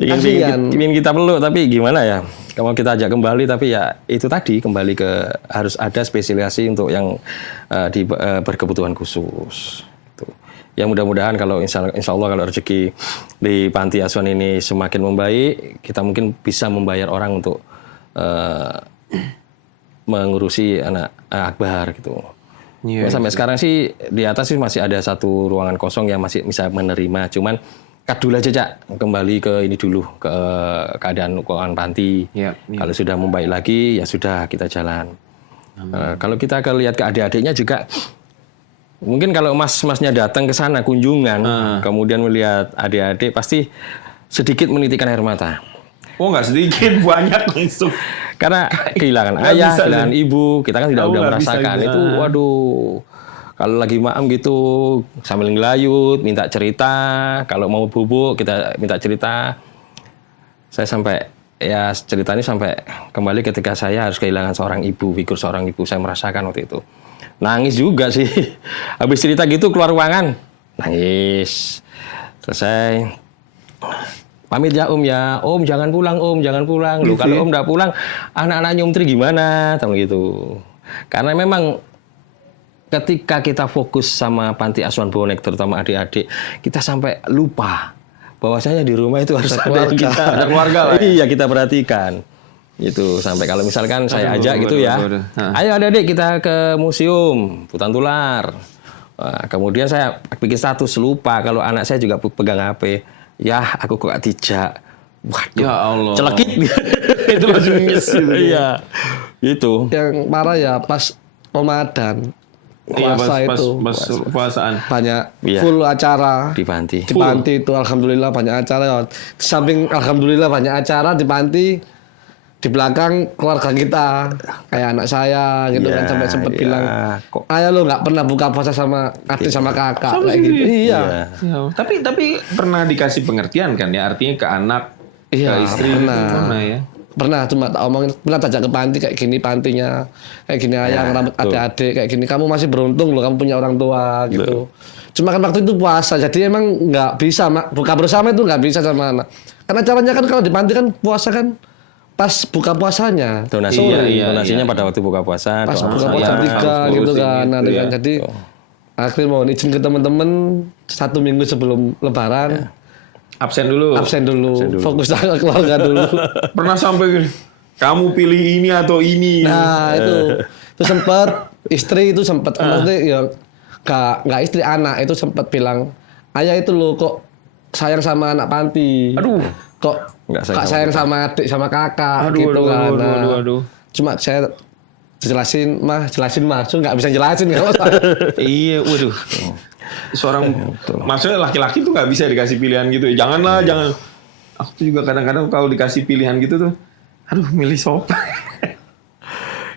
Ingin kita peluk tapi gimana ya? Kalau kita ajak kembali tapi ya itu tadi kembali ke harus ada spesialisasi untuk yang berkebutuhan khusus. Gitu. Ya mudah-mudahan kalau insya Allah kalau rezeki di panti asuhan ini semakin membaik, kita mungkin bisa membayar orang untuk mengurusi anak Akbar gitu. Sampai sekarang sih di atas sih masih ada satu ruangan kosong yang masih bisa menerima, cuman cut dulu aja Cak, kembali ke ini dulu ke keadaan keuangan panti. Kalau sudah membaik lagi ya sudah kita jalan. Kalau kita lihat ke adik-adiknya juga, mungkin kalau mas-masnya datang ke sana kunjungan, kemudian melihat adik-adik pasti sedikit menitikkan air mata. Oh nggak sedikit, banyak langsung. Karena kehilangan Nggak ayah, bisa kehilangan ibu, kita kan tidak Oh, udah nggak bisa merasakan gitu. itu. Waduh, kalau lagi maam gitu sambil ngelayut, minta cerita. Kalau mau bubuk kita minta cerita. Saya sampai ya cerita ini sampai kembali ketika saya harus kehilangan seorang ibu, figur seorang ibu. Saya merasakan waktu itu. Nangis juga sih. Habis cerita gitu keluar ruangan, nangis. Selesai. Pamit ya Om jangan pulang Om, jangan pulang. Loh kalau Om nggak pulang, anak-anak Nyom Tri gimana? Tahu gitu. Karena memang ketika kita fokus sama panti asuhan bonek, terutama adik-adik, kita sampai lupa bahwasanya di rumah itu harus ada yang kita, ada keluarga lah. Iya kita perhatikan. Itu sampai kalau misalkan saya ajak gitu ya, ayo adik-adik kita ke museum Hutan Tular. Nah, kemudian saya bikin status lupa kalau anak saya juga pegang HP. Ya, aku kok tidak. Waduh, Ya Allah. celekit. Itu langsung miss gitu. Iya, itu. Yang parah ya pas Ramadan. Iya, Puasa pas itu. puasaan. Banyak Iya. full acara. Di panti. Di panti itu alhamdulillah banyak acara ya. Di samping alhamdulillah banyak acara di panti, di belakang keluarga kita kayak anak saya gitu Iya, kan sampai sempat iya. bilang, Kok- ayah lo nggak pernah buka puasa sama adik sama kakak kayak gitu. Iya. Ya, tapi pernah dikasih pengertian kan ya, artinya ke anak, Iya, ke istri pernah ya. Pernah cuma tak omongin, pernah tajak ke panti kayak gini pantinya, kayak gini ayah ngerawat adik-adik kayak gini. Kamu masih beruntung loh, kamu punya orang tua gitu. Cuma kan waktu itu puasa, jadi emang nggak bisa buka bersama itu nggak bisa sama anak. Karena caranya kan kalau di panti kan puasa kan pas buka puasanya. Donasi, Iya, donasinya pada waktu buka puasa. Pas doa buka saya. puasa tiga harus gitu ngurusin kan. gitu Nanti ya. kan. Jadi akhirnya mau izin ke teman-teman 1 minggu sebelum Lebaran. Absen dulu. Absen dulu, fokus sama keluarga dulu. Pernah sampai kamu pilih ini atau ini. Nah itu sempat istri itu sempat maksudnya ya nggak istri anak itu sempat bilang, ayah itu loh kok sayang sama anak panti. Aduh. Kok Nggak nggak sayang sama adik sama kakak gitu kan. Nah, cuma saya jelasin mah, so nggak bisa jelasin kalau Iya, waduh. Seorang maksudnya laki-laki tuh nggak bisa dikasih pilihan gitu. Janganlah, jangan. Aku tuh juga kadang-kadang kalau dikasih pilihan gitu tuh, aduh milih sopa.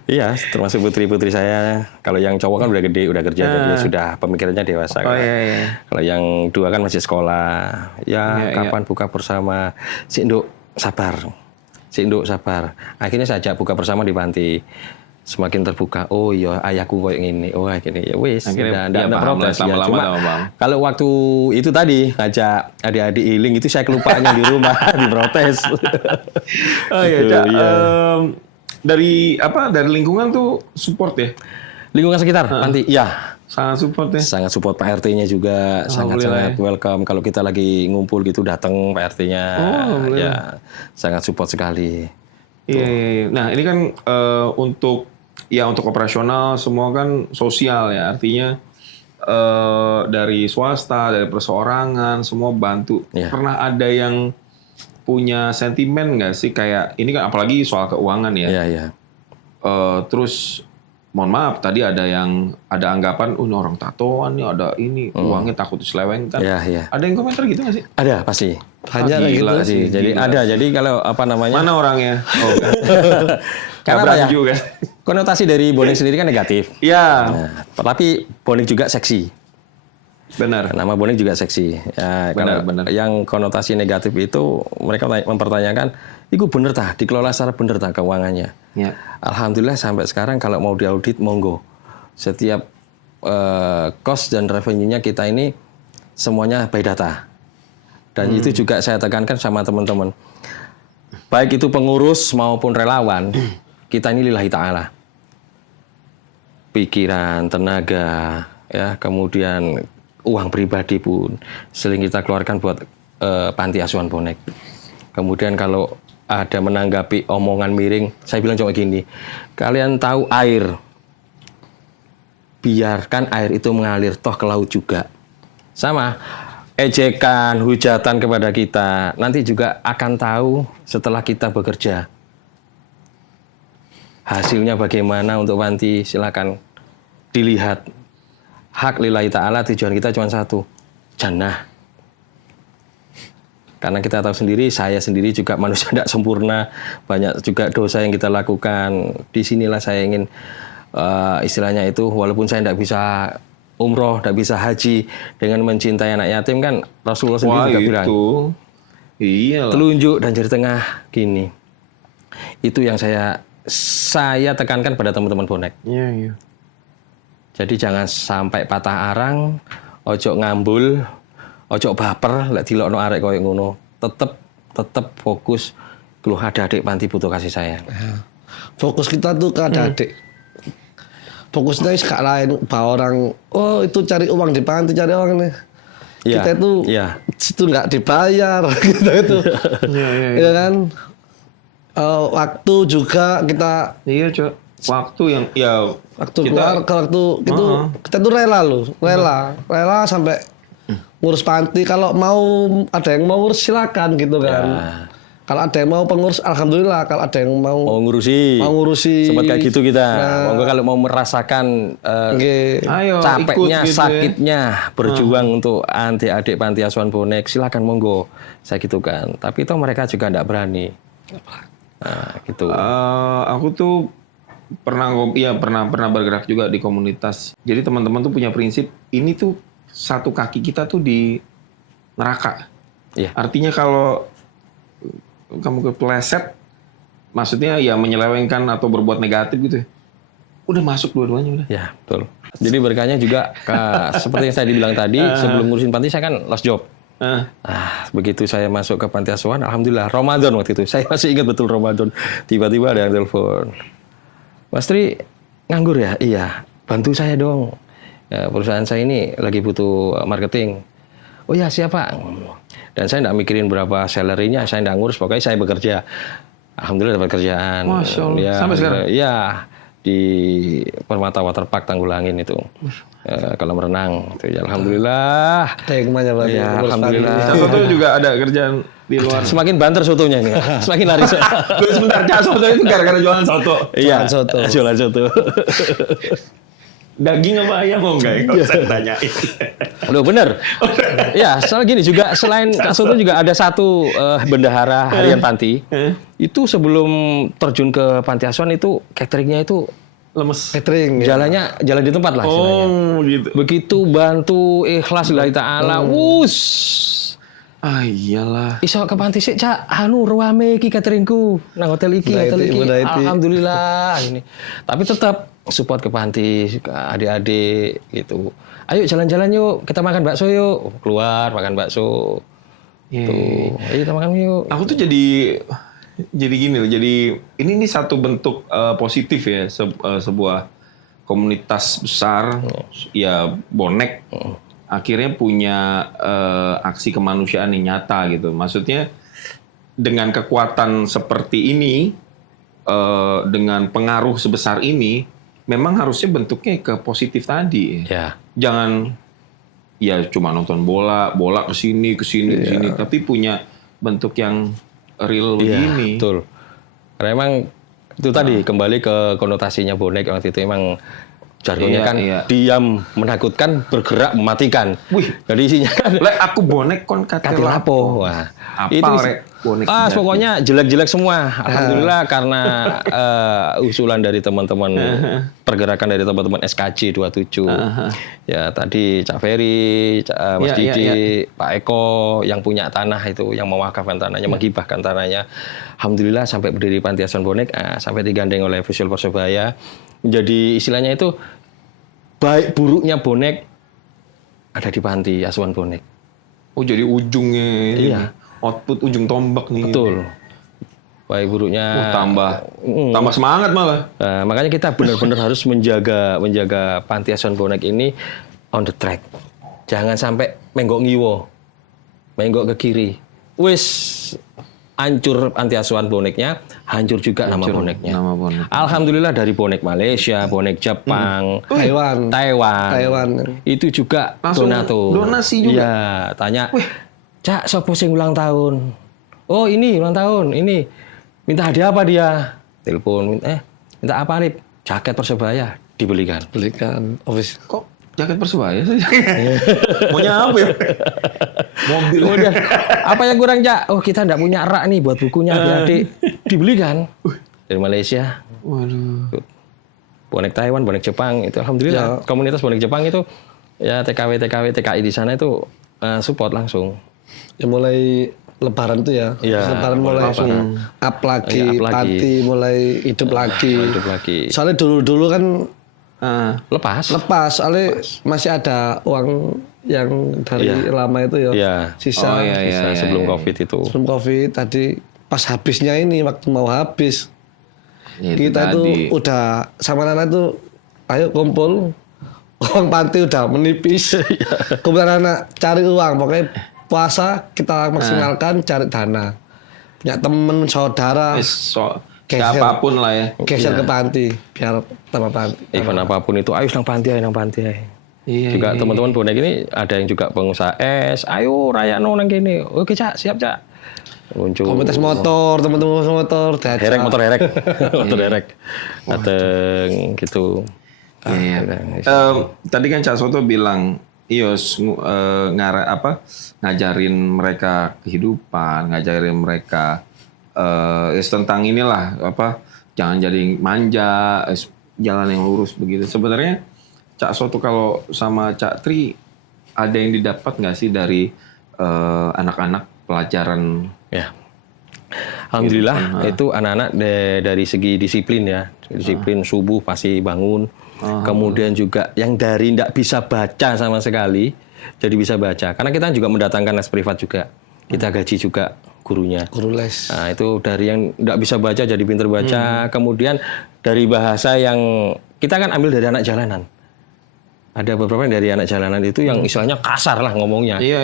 Iya, termasuk putri-putri saya. Kalau yang cowok kan udah gede, udah kerja, jadi sudah pemikirannya dewasa. Oh kan. iya. Kalau yang dua kan masih sekolah. Ya, kapan buka bersama? Si Induk sabar. Akhirnya saya ajak buka bersama di panti. Semakin terbuka. Oh iya, ayahku kayak gini. Oh gini. Ya wis, Akhirnya enggak protes. Ya, lama-lama cuma Bang. kalau waktu itu tadi ngajak adik-adik healing itu saya kelupaannya di rumah diprotes. Oh iya, Gitu, Cak. iya. Dari lingkungan tuh support ya? Lingkungan sekitar panti. Ya. Sangat support ya? Sangat support Pak RT-nya juga, sangat-sangat welcome. Kalau kita lagi ngumpul gitu datang Pak RT-nya, ya sangat support sekali. Iya. Nah ini kan untuk operasional semua kan sosial ya, artinya dari swasta, dari perseorangan semua bantu. Iya. Pernah ada yang punya sentimen nggak sih kayak ini kan apalagi soal keuangan ya? Iya. Terus mohon maaf tadi ada anggapan, ini orang tatoan nih, ada ini uangnya takut diselewengkan. Iya. Ada yang komentar gitu nggak sih? Ada pasti. banyak kayak gitu. Gila sih. Jadi Gila. ada. Jadi kalau apa namanya? Mana orangnya? Oh, Karena Gak apa ya? juga. Konotasi dari bonek sendiri kan negatif. Iya, Nah, tapi bonek juga seksi. benar. Nama bonek juga seksi. Ya, Benar, kalau benar. yang konotasi negatif itu mereka mempertanyakan, itu bener tah, dikelola secara bener tah keuangannya. Ya. Alhamdulillah sampai sekarang kalau mau diaudit monggo. Setiap cost dan revenue-nya kita ini semuanya by data. Dan itu juga saya tekankan sama teman-teman. Baik itu pengurus maupun relawan, kita ini lillahi ta'ala. Pikiran, tenaga, ya, kemudian uang pribadi pun sering kita keluarkan buat panti asuhan bonek. Kemudian kalau ada menanggapi omongan miring, saya bilang cuma gini, kalian tahu air, biarkan air itu mengalir toh ke laut juga. Sama, ejekan, hujatan kepada kita, nanti juga akan tahu setelah kita bekerja. Hasilnya bagaimana untuk panti, silakan dilihat. Hak lillahi ta'ala, tujuan kita cuma satu, jannah. Karena kita tahu sendiri, saya sendiri juga manusia tidak sempurna, banyak juga dosa yang kita lakukan. Disinilah saya ingin istilahnya itu, walaupun saya tidak bisa umroh, tidak bisa haji, dengan mencintai anak yatim kan Rasulullah sendiri juga bilang. Iya. Telunjuk dan jari tengah gini. Itu yang saya tekankan pada teman-teman bonek. Iya. Jadi jangan sampai patah arang, ojo ngambul, ojo baper, lek dilokno arek koyo ngono. Tetep fokus. Loh, ada adik panti butuh kasih sayang. Fokus kita tuh ke adik. Fokusnya gak lain bahwa orang, oh itu cari uang di panti, cari uang nih. Ya, Kita itu situ nggak dibayar gitu itu. Iya kan? Waktu juga kita. Iya, Cok. Waktu yang waktu keluarga, waktu itu kita tuh rela loh, rela sampai ngurus panti. Kalau mau ada yang mau ngurus silakan gitu kan. Kalau ada yang mau pengurus, alhamdulillah. Kalau ada yang mau ngurusi, sempat kayak gitu kita. Monggo kalau mau merasakan capeknya, gitu sakitnya, berjuang untuk adik panti asuhan bonek, silakan monggo. Saya gitu kan. Tapi itu mereka juga tidak berani. Nah, gitu. Aku tuh pernah bergerak juga di komunitas. Jadi teman-teman tuh punya prinsip, ini tuh satu kaki kita tuh di neraka. Iya. Artinya kalau kamu kepleset, maksudnya ya menyelewengkan atau berbuat negatif gitu, udah masuk dua-duanya udah. Ya, betul. Jadi berkahnya juga seperti yang saya dibilang tadi, sebelum ngurusin panti saya kan lost job. Begitu saya masuk ke panti asuhan, alhamdulillah Ramadan waktu itu. Saya masih ingat betul Ramadan. Tiba-tiba ada yang telepon. Mas Tri, nganggur ya? Iya. Bantu saya dong. Ya, perusahaan saya ini lagi butuh marketing. Oh ya, siapa? Dan saya tidak mikirin berapa salary-nya, saya tidak ngurus, pokoknya saya bekerja. Alhamdulillah dapat kerjaan. Masya Allah. Ya, sampai sekarang? Ya, di Permata Waterpark Tanggulangin itu. Kalau merenang. Itu, ya, alhamdulillah. Ya, alhamdulillah. Soto juga ada kerjaan di luar. Semakin banter sotonya nih. Semakin laris. Sebentar, soto itu gara-gara jualan soto. Iya, jualan soto. Daging apa ayam mau enggak? Kalau saya tanyain. Loh, bener. Ya, soal gini juga, selain Kak Soto juga ada satu bendahara harian panti. Itu sebelum terjun ke panti asuhan itu cateringnya itu lemes. Catering. Jalan di tempat lah. Oh, gitu. Begitu bantu ikhlas lillahi ta'ala. Iyalah. Iso ke panti sik, Cak. Ruame iki cateringku. Nang hotel iki. Alhamdulillah ini. Tapi tetap support ke panti, ke adik-adik gitu. Ayo jalan-jalan yuk, kita makan bakso yuk. Keluar makan bakso. Tuh, ayo kita makan yuk. Aku tuh jadi gini loh. Jadi ini satu bentuk positif ya, sebuah komunitas besar ya bonek akhirnya punya aksi kemanusiaan yang nyata gitu. Maksudnya dengan kekuatan seperti ini, dengan pengaruh sebesar ini, memang harusnya bentuknya ke positif tadi. Ya. Jangan ya cuma nonton bola kesini, tapi punya bentuk yang real begini. Betul. Karena emang itu tadi kembali ke konotasinya bonek waktu itu emang jargonnya diam menakutkan, bergerak mematikan. Wih, jadi isinya kan aku bonek kon katilapo. Wah, itu bonek. Pokoknya jelek-jelek semua. Alhamdulillah karena usulan dari teman-teman pergerakan dari teman-teman SKJ 27. Ya tadi Cak Ferry, Mas Didi, Pak Eko yang punya tanah itu, yang mewakafkan tanahnya, menghibahkan tanahnya. Alhamdulillah sampai berdiri panti asuhan bonek, sampai digandeng oleh Visual Persebaya. Menjadi istilahnya itu baik buruknya bonek ada di panti asuhan bonek. Oh, jadi ujungnya output ujung tombak nih. Betul. Baik buruknya tambah semangat malah. Makanya kita benar-benar harus menjaga panti asuhan bonek ini on the track. Jangan sampai menggok ngiwo. Menggok ke kiri. Hancur panti asuhan boneknya, hancur juga nama boneknya. Alhamdulillah dari bonek Malaysia, bonek Jepang, Taiwan. Itu juga donasi juga. Iya, tanya, Cak, sopo sing ulang tahun? Oh, ini ulang tahun, ini. Minta hadiah apa dia? Telepon, minta apa nih? Jaket Persebaya, dibelikan. Office. Kok Jaket Persebaya sih. Maunya apa ya? Mobil. Kemudian apa yang kurang, Cak? Oh, kita nggak punya rak nih buat bukunya adik-adik. Dibelikan dari Malaysia. Waduh. Bonek Taiwan, bonek Jepang itu alhamdulillah komunitas bonek Jepang itu ya TKI di sana itu support langsung. Ya mulai Lebaran tuh ya. Lebaran mulai langsung up lagi, panti mulai hidup lagi. Soalnya dulu kan lepas. Soalnya masih ada uang yang dari lama itu ya. Sisa sebelum COVID itu. Sebelum COVID tadi pas habisnya ini waktu mau habis. Kita tuh udah sama anak tuh ayo kumpul. Uang panti udah menipis. Kemudian anak cari uang pokoknya puasa kita maksimalkan cari dana. Punya temen, saudara. Apapun lah ya. Geser ke panti biar tambah panti. Event apapun itu, ayo nang panti. Juga teman-teman bonek ini ada yang juga pengusaha es. Ayo rayakno nang kene. Oke, Cak, siap, Cak. Muncul komunitas motor, teman-teman motor, motor herek. Ateng gitu. Tadi kan Cak Soto bilang ngajarin mereka kehidupan, ngajarin mereka tentang inilah jangan jadi manja, jalan yang lurus begitu. Sebenarnya Cak Soto kalau sama Cak Tri ada yang didapat nggak sih dari anak-anak pelajaran? Ya, alhamdulillah itu anak-anak dari segi disiplin ya, disiplin subuh pasti bangun. Kemudian juga yang dari tidak bisa baca sama sekali jadi bisa baca. Karena kita juga mendatangkan les privat juga, kita gaji juga gurunya. Guru les. Nah itu dari yang tidak bisa baca jadi pinter baca. Kemudian dari bahasa yang kita kan ambil dari anak jalanan. Ada beberapa yang dari anak jalanan itu yang istilahnya kasar lah ngomongnya. Iya.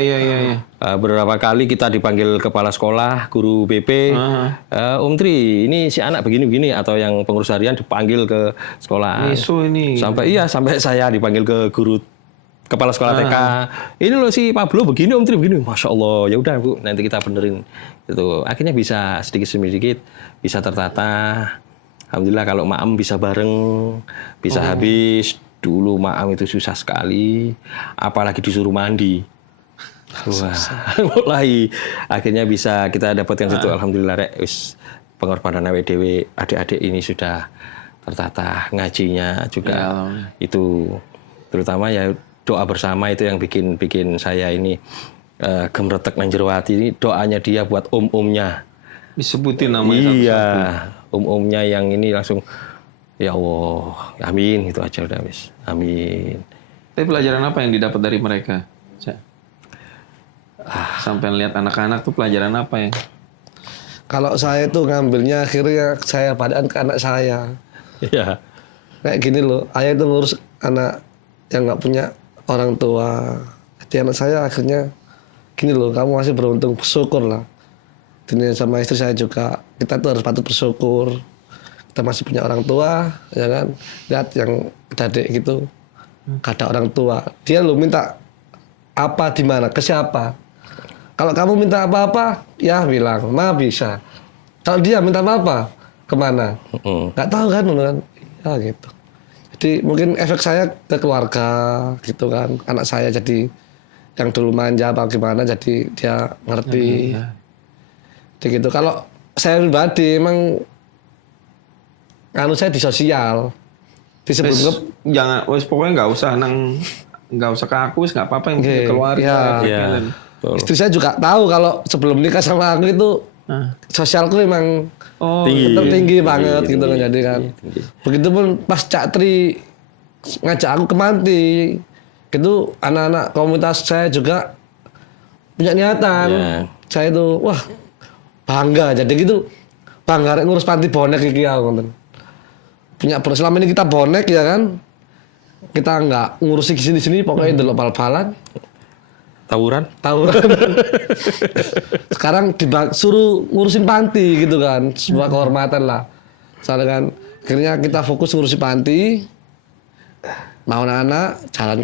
Beberapa kali kita dipanggil kepala sekolah, guru BP, Om Tri, ini si anak begini-begini, atau yang pengurus harian dipanggil ke sekolah. Ini. Sampai saya dipanggil ke guru kepala sekolah TK. Ini loh si Pablo begini, Om Tri begini. Masya Allah, ya udah Bu, nanti kita benerin. Itu akhirnya bisa sedikit demi sedikit bisa tertata. Alhamdulillah kalau Maem bisa bareng, bisa habis. Dulu Maam itu susah sekali, apalagi disuruh mandi. Wah, mulai akhirnya bisa kita dapatkan situ. Alhamdulillah pengorbanan WDW adik-adik ini sudah tertata, ngajinya juga itu terutama ya doa bersama itu yang bikin saya ini gemretek nang jero ati ini doanya dia buat om-omnya. Disebutin namanya. Iya, om-omnya yang ini langsung ya Allah, amin, itu aja udah wis. Amin. Tapi pelajaran apa yang didapat dari mereka? Sampai lihat anak-anak tuh pelajaran apa ya? Kalau saya tuh ngambilnya akhirnya saya padaan ke anak saya. Iya. Kayak gini loh, ayah itu ngurus anak yang nggak punya orang tua. Jadi anak saya akhirnya gini loh, kamu masih beruntung, bersyukur lah. Ini sama istri saya juga, kita tuh harus patut bersyukur. Kita masih punya orang tua, ya kan? Lihat yang adik gitu, gak ada orang tua. Dia lo minta apa di mana, ke siapa? Kalau kamu minta apa-apa, ya bilang, ma bisa. Kalau dia minta apa-apa, kemana? Gak tahu kan, ya gitu. Jadi mungkin efek saya ke keluarga, gitu kan. Anak saya jadi yang dulu manja apa gimana, jadi dia ngerti. Jadi gitu. Kalau saya pribadi emang saya di sosial, di sebelum jangan, pokoknya nggak usah ke aku, nggak apa-apa yang penting keluarga. Istri saya juga tahu kalau sebelum nikah sama aku itu sosialku emang tinggi banget gitu kan, jadi kan. Begitupun pas Cak Tri ngajak aku ke Manti, gitu anak-anak komunitas saya juga punya niatan. Saya itu wah bangga, jadi gitu bangga ngurus panti bonek iki aku. Punya selama ini kita bonek ya kan, kita nggak ngurusi di sini pokoknya delok bal-balan, tawuran. Sekarang disuruh ngurusin panti gitu kan, sebuah kehormatan lah. Soalnya kan akhirnya kita fokus ngurusin panti, mau anak jalan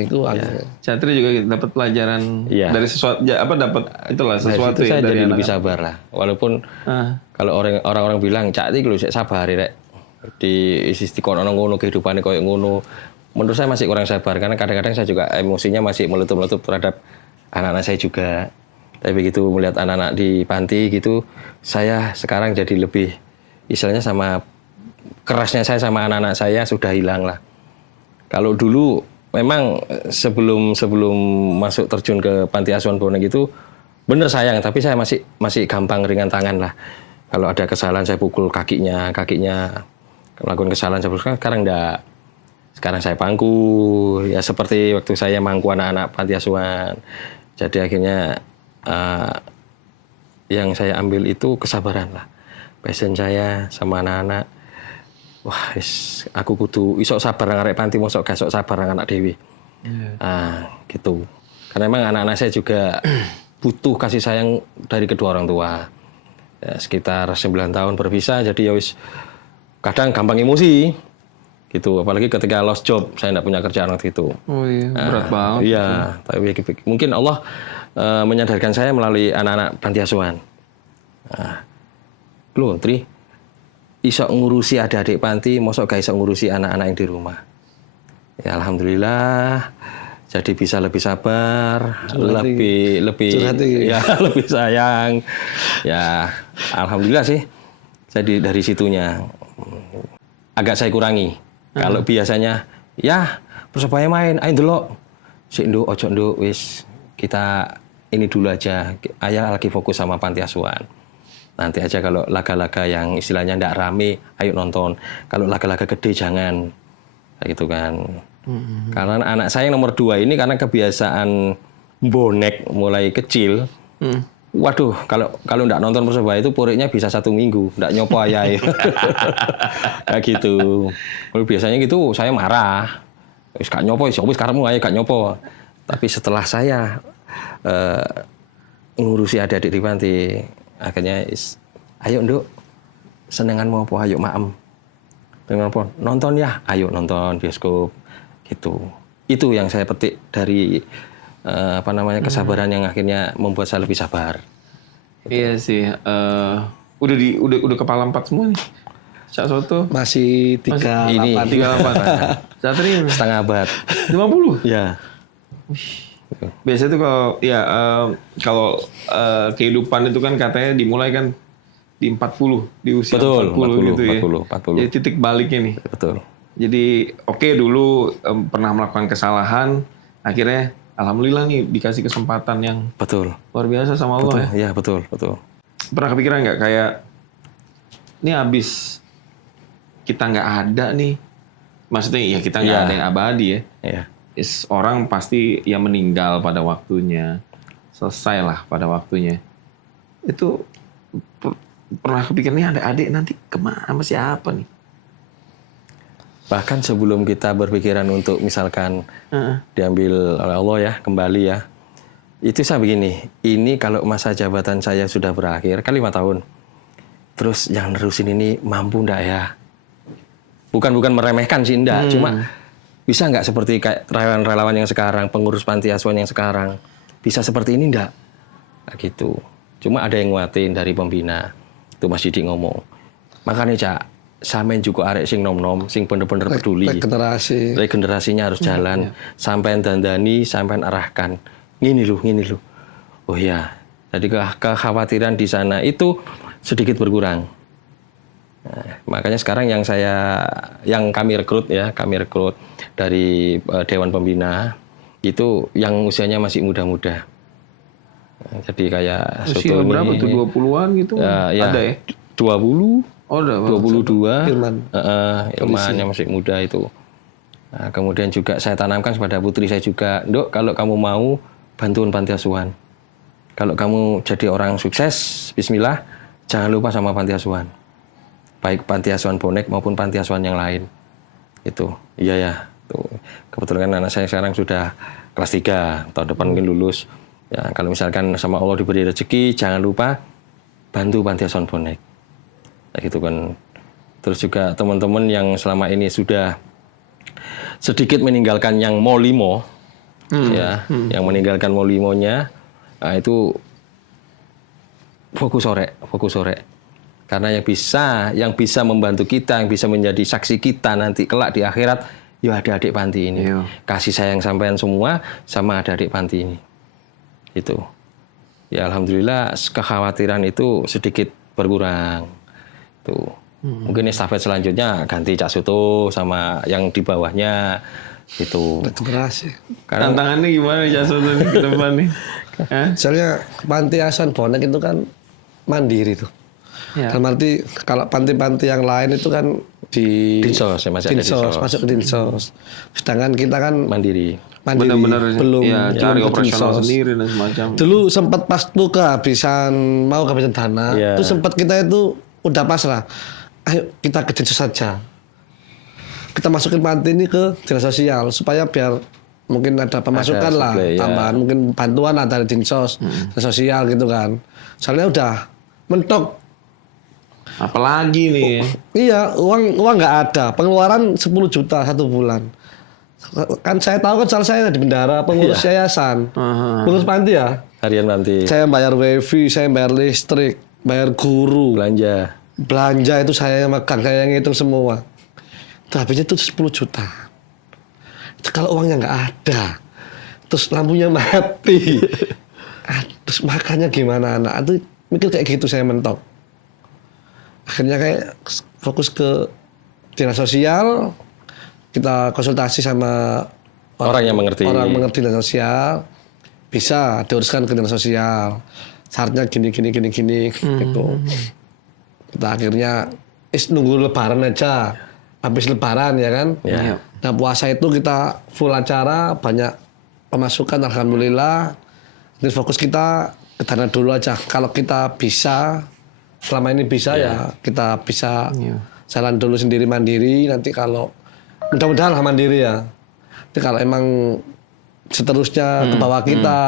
itu. Catri juga dapat pelajaran dari sesuatu, dapat itulah sesuatu ya, saya dari jadi lebih sabar lah. Walaupun kalau orang-orang bilang Cak Tri lu sabar rek. Di istiqomah ngono kehidupane koyo ngono. menurut saya masih kurang sabar karena kadang-kadang saya juga emosinya masih meletup-meletup terhadap anak-anak saya juga. Tapi begitu melihat anak-anak di panti gitu, saya sekarang jadi lebih istilahnya sama kerasnya saya sama anak-anak saya sudah hilang lah. Kalau dulu memang sebelum masuk terjun ke panti asuhan bonek itu bener sayang, tapi saya masih gampang ringan tangan lah. Kalau ada kesalahan saya pukul kakinya melakukan kesalahan sekarang enggak. Sekarang saya pangku, ya seperti waktu saya mangku anak-anak panti asuhan. Jadi akhirnya yang saya ambil itu kesabaran lah. Passion saya sama anak-anak. Wah, aku kudu isok sabar nang arek panti mosok gak sok sabar nang anak dewi. Gitu. Karena memang anak-anak saya juga butuh kasih sayang dari kedua orang tua. Ya, sekitar 9 tahun berpisah, jadi ya wis kadang gampang emosi. Gitu, apalagi ketika lost job, saya tidak punya kerjaan waktu itu. Oh iya, berat banget. Iya, tapi mungkin Allah menyadarkan saya melalui anak-anak panti asuhan. Loh, Tri, iso ngurusi adik-adik panti, mosok gak iso ngurusi anak-anak yang di rumah. Ya alhamdulillah, jadi bisa lebih sabar, lebih ya lebih sayang. Ya alhamdulillah sih, saya dari situnya agak saya kurangi. Kalau biasanya, ya Persebaya main, ayo ndelok. Sik nduk, ojo nduk, wis kita ini dulu aja. Ayah lagi fokus sama panti asuhan. Nanti aja kalau laga-laga yang istilahnya ndak rame, ayo nonton. Kalau laga-laga gede jangan. Kayak gitu kan. Karena anak saya yang nomor 2 ini karena kebiasaan bonek mulai kecil. Waduh, kalau ndak nonton Persebaya itu puriknya bisa 1 minggu, ndak nyopo ayah. Kayak gitu. Biasanya gitu saya marah. Wis gak nyopo, wis karepmu ae gak nyopo. Tapi setelah saya ngurusi adik-adik di panti, akhirnya ayo nduk, senenganmu apa? Ayo maem. Dengan apa? Nonton ya, ayo nonton bioskop. Gitu. Itu yang saya petik dari kesabaran yang akhirnya membuat saya lebih sabar. Gitu. Iya sih. Udah kepala 4 semua nih. Cak Soto masih 38. Satri setengah abad. 50? Ya. Biasanya tuh kalau kehidupan itu kan katanya dimulai kan di 40, di usia 40 gitu ya. 40. Jadi titik baliknya nih. Betul. Jadi dulu pernah melakukan kesalahan, akhirnya alhamdulillah nih dikasih kesempatan yang luar biasa sama Allah. Iya, betul. Pernah kepikiran nggak kayak ini abis kita nggak ada nih, maksudnya ya kita nggak ada yang abadi ya. Iya. Orang pasti ya meninggal pada waktunya, selesai lah pada waktunya. Itu pernah kepikiran nih adik-adik nanti kemana sama siapa nih? Bahkan sebelum kita berpikiran untuk misalkan diambil oleh Allah ya, kembali ya. Itu saya begini, ini kalau masa jabatan saya sudah berakhir, kan 5 tahun. Terus yang nerusin ini mampu enggak ya? Bukan meremehkan sih, enggak. Cuma bisa enggak seperti kayak relawan-relawan yang sekarang, pengurus panti asuhan yang sekarang. Bisa seperti ini enggak? Nah, gitu. Cuma ada yang nguatin dari pembina. Itu Mas Didik ngomong. Makanya Cak, sampean juga arek sing nom-nom, sing bener-bener peduli. Regenerasinya harus jalan. Sampean dandani, sampean arahkan. Ngini loh. Oh ya, jadi kekhawatiran di sana itu sedikit berkurang. Nah, makanya sekarang yang kami rekrut dari Dewan Pembina itu yang usianya masih muda-muda. Nah, jadi kayak usia berapa tuh 20-an gitu? Ya, ada ya? 20. Oh, udah 22. Ilman yang masih muda itu. Nah, kemudian juga saya tanamkan kepada putri saya juga, Nduk, kalau kamu mau bantuan panti asuhan. Kalau kamu jadi orang sukses, bismillah, jangan lupa sama panti asuhan. Baik panti asuhan bonek maupun panti asuhan yang lain. Itu. Iya ya. Tuh. Kebetulan anak saya sekarang sudah kelas 3, tahun depan mungkin lulus. Ya, kalau misalkan sama Allah diberi rezeki, jangan lupa bantu panti asuhan bonek. Kayak gitu kan. Terus juga teman-teman yang selama ini sudah sedikit meninggalkan yang molimo, yang meninggalkan molimonya, nah itu fokus sore. Karena yang bisa membantu kita, yang bisa menjadi saksi kita nanti kelak di akhirat, ya ada adik panti ini. Iya. Kasih sayang sampean semua sama ada adik panti ini. Itu. Ya alhamdulillah kekhawatiran itu sedikit berkurang. Tuh. Mungkin estafet selanjutnya ganti Cak Soto sama yang di bawahnya itu. Itu keras sih. Karena tantangannya gimana Cak Soto nih ke depan nih? Soalnya panti asuhan bonek itu kan mandiri tuh. Ya. Dalam arti kalau panti-panti yang lain itu kan di Dinsos, ya, masih ada Dinsos. masuk ke Dinsos. Sedangkan kita kan mandiri. Benar-benar belum ya, cari ke operasional Dinsos. sendiri dan semacam. Dulu sempat pas tuh kehabisan dana, Iya. itu sempat kita itu udah pasrah. Ayo kita ke Dinsos saja. Kita masukin panti ini ke dinas sosial supaya biar mungkin ada pemasukan Ada lah, suplai, ya. tambahan mungkin bantuan lah dari Dinsos, dinas sosial gitu kan. Soalnya udah mentok. Apalagi nih. Iya, uang nggak ada. Pengeluaran 10 juta 1 bulan. Kan saya tahu kan soal saya di bendara pengurus yayasan. Pengurus panti ya. Harian panti. Saya bayar wifi, saya bayar listrik, bayar guru. Belanja itu saya yang megang, saya yang ngitung semua. Itu habisnya itu 10 juta. Itu kalau uangnya nggak ada. Terus lampunya mati. Terus makannya gimana anak? Itu mikir kayak gitu saya mentok. Akhirnya kayak fokus ke dinas sosial, kita konsultasi sama orang yang mengerti dinas sosial, bisa diuruskan ke dinas sosial, syaratnya gini gitu. Kita akhirnya nunggu lebaran aja, habis lebaran ya kan. Ya. Nah puasa itu kita full acara, banyak pemasukan alhamdulillah. Jadi fokus kita ke dana dulu aja. Kalau kita bisa selama ini bisa ya kita bisa jalan dulu sendiri mandiri. Nanti kalau mudah-mudahan lah mandiri ya. Nanti kalau emang seterusnya ke bawah kita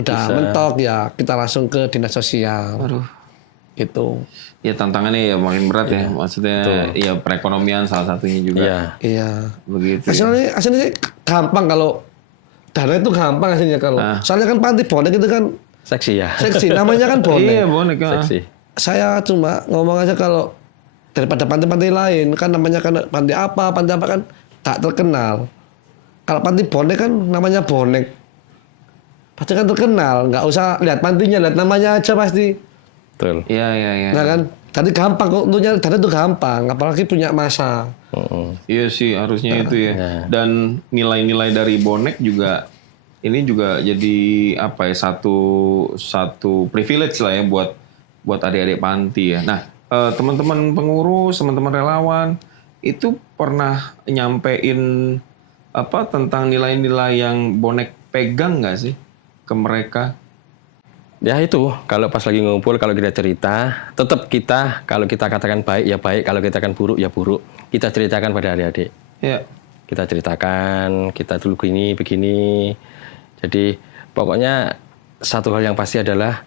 udah bisa. mentok ya kita langsung ke dinas sosial. Gitu. Ya tantangannya ya makin berat ya. Maksudnya ya perekonomian salah satunya juga. Iya. Begitu. Aslinya sih gampang kalau dana itu gampang aslinya kalau. Soalnya kan panti bonek itu kan seksi ya. seksi namanya kan bonek. Iya bonek ya. Seksi. Saya cuma ngomong aja kalau daripada panti-panti lain kan namanya kan panti apa kan tak terkenal. Kalau panti bonek kan namanya bonek. Pasti kan terkenal, nggak usah lihat pantinya, lihat namanya aja pasti. Betul. Iya. Nah kan, tadi gampang kok untuk nyari dana itu gampang, apalagi punya masa. Iya sih harusnya itu ya. Dan nilai-nilai dari bonek juga ini juga jadi apa ya satu privilege lah ya buat adik-adik panti ya. Nah, teman-teman pengurus, teman-teman relawan itu pernah nyampein apa tentang nilai-nilai yang bonek pegang nggak sih ke mereka? Ya itu, kalau pas lagi ngumpul, kalau kita cerita, tetap kita, kalau kita katakan baik ya baik, kalau kita katakan buruk ya buruk, kita ceritakan pada adik-adik. Ya. Kita ceritakan, kita dulu begini. Jadi pokoknya satu hal yang pasti adalah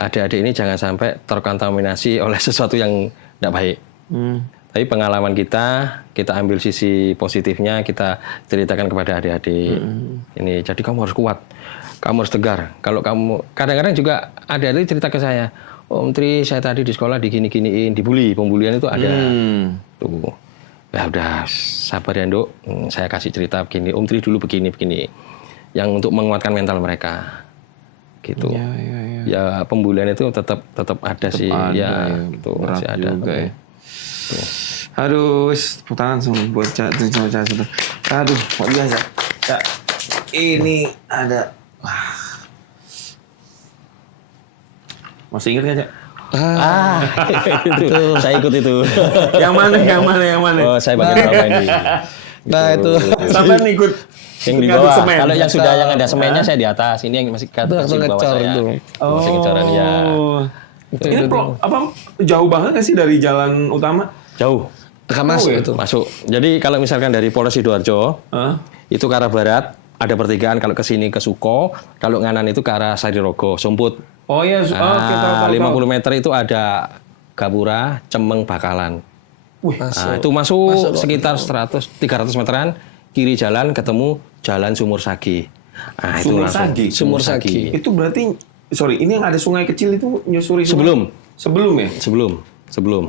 adik-adik ini jangan sampai terkontaminasi oleh sesuatu yang tidak baik. Tapi pengalaman kita ambil sisi positifnya, kita ceritakan kepada adik-adik. Ini, jadi kamu harus kuat, kamu harus tegar. Kalau kamu, kadang-kadang juga adik-adik cerita ke saya, Om Tri, saya tadi di sekolah digini-giniin, dibully, pembulian itu ada. Tuh, ya udah sabar ya Nduk, saya kasih cerita begini, Om Tri dulu begini, yang untuk menguatkan mental mereka. Gitu. Ya pembulian itu tetap ada sih ya, itu masih ada juga ya. Tuh. Aduh, tepuk tangan semua buat Cak Soto. Aduh, kok biasa. Cak, ini ada. Masih ingat nggak Cak? Itu saya ikut itu. Yang mana? Oh, saya bagian bawah ini. Nah itu. Sampai ikut. Yang di bawah. Kalau yang sudah yang ada semennya saya di atas. Ini yang masih di bawah saya. Itu. Masih ngecoran ya. Ini apa jauh banget nggak sih dari jalan utama? Jauh. Masuk itu. Masuk. Jadi kalau misalkan dari Polres Sidoarjo, itu ke arah barat, ada pertigaan. Kalau ke sini ke Suko, kalau nganan itu ke arah Sarirogo, Sumput. Oh iya, tahu. 50 meter itu ada Gapura, Cemeng, Bakalan. Itu masuk sekitar 300 meteran, kiri jalan ketemu Jalan Sumur Sagi. Sumur Sagi. Itu berarti, sorry, ini yang ada sungai kecil itu nyusuri Sebelum ya? Sebelum. Sebelum.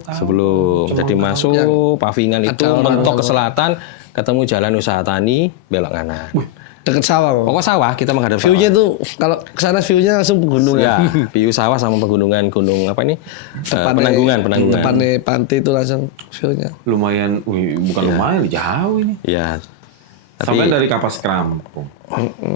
tahu. Sebelum. Jadi masuk Pavingan itu mentok ke selatan, ketemu Jalan Usaha Tani, belok kanan. Deket sawah. Pokok sawah, kita menghadap sawah. View-nya tuh kalau ke sana view-nya langsung pegunungan. Ya, view sawah sama pegunungan gunung apa ini? Penanggungan. Depannya pantai itu langsung view-nya. Lumayan, bukan lumayan, jauh ini. Ya. Sampai dari Kapas Krampung.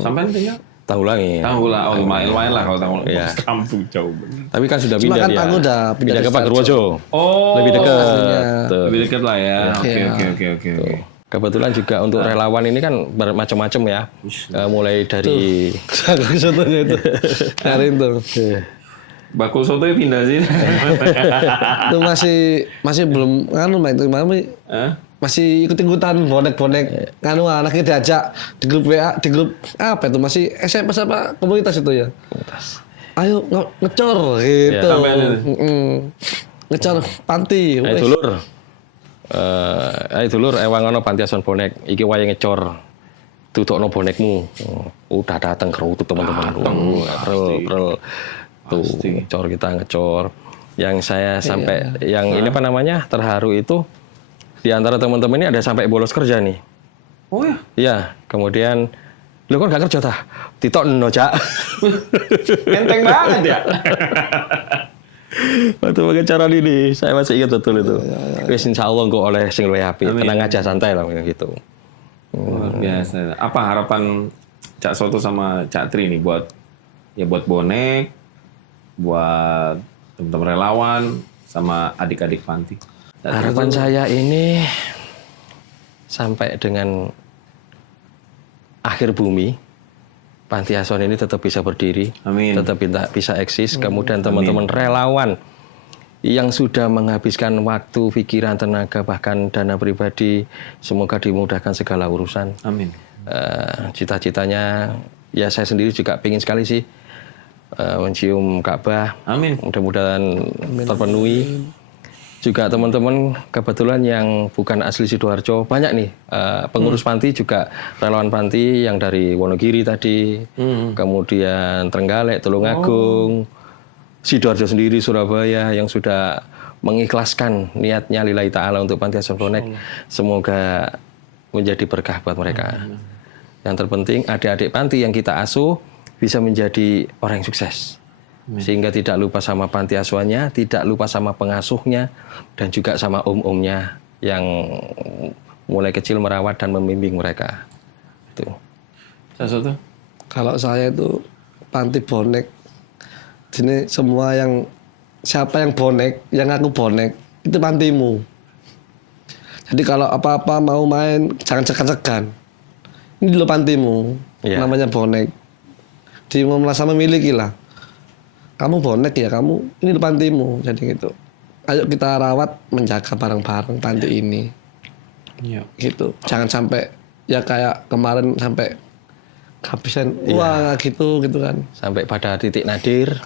Sampai tinggal Tanggulangi. Tanggulangi, lumayan lah kalau Tanggulangi. Iya. Kapas Krampung jauh bener. Tapi kan sudah Cuma pindah kan dia. aku udah pindah ke ke Pak Gerwojo. Oh, Lebih dekat. Tuh. lebih dekat lah ya. Iya. Oke. Kebetulan juga untuk relawan ini kan bermacam-macam ya. Mulai dari Sotonya itu. Karin tuh. Bakul soto pindah sih. Itu masih belum masih ikut-ikutan bonek-bonek anaknya diajak di grup WA, di grup apa itu masih SMP apa komunitas itu ya. Ayo ngecor gitu. Ngecor panti. Ayo dulur ewang ana panti asuhan bonek iki wayahe ngecor. Tutokno bonekmu. Udah datang kerutu teman-teman. Rel. Tuh ngecor kita ngecor. Yang saya sampai yang ini apa namanya terharu itu di antara teman-teman ini ada sampai bolos kerja nih. Oh ya? Iya, kemudian lu kan gak kerja tah? Ditokno, Cak. Enteng banget ya. Waktu pengecaran ini, saya masih ingat betul itu. Wis insyaallah engko oleh sing luwih apik, tenang aja santai lah gitu. Luar biasa. Apa harapan Cak Soto sama Cak Tri nih buat bonek, buat teman-teman relawan sama adik-adik panti? Harapan saya ini sampai dengan akhir bumi, panti asuhan ini tetap bisa berdiri, Amin. tetap bisa eksis. Kemudian teman-teman relawan yang sudah menghabiskan waktu, pikiran, tenaga, bahkan dana pribadi, semoga dimudahkan segala urusan. Amin. Cita-citanya, ya saya sendiri juga pengen sekali sih mencium Ka'bah. Amin. Mudah-mudahan terpenuhi. Juga teman-teman kebetulan yang bukan asli Sidoarjo banyak nih pengurus panti juga relawan panti yang dari Wonogiri tadi, kemudian Trenggalek, Tulungagung, Sidoarjo sendiri, Surabaya yang sudah mengikhlaskan niatnya lillahi ta'ala untuk panti asuhan bonek. Semoga menjadi berkah buat mereka. Yang terpenting adik-adik panti yang kita asuh bisa menjadi orang yang sukses. Sehingga tidak lupa sama panti asuhannya, tidak lupa sama pengasuhnya, dan juga sama om-omnya yang mulai kecil merawat dan membimbing mereka. Itu. Soto? Kalau saya itu panti bonek, sini semua yang siapa yang bonek, yang aku bonek itu pantimu. Jadi kalau apa-apa mau main jangan segan-segan. Ini dulu pantimu, namanya bonek. Dia mau merasa memiliki lah. Kamu bonek ya kamu, ini pantimu, jadi gitu. Ayo kita rawat, menjaga bareng-bareng panti ini. Iya. Gitu. Jangan sampai ya kayak kemarin sampai kehabisan uang gitu kan. Sampai pada titik nadir.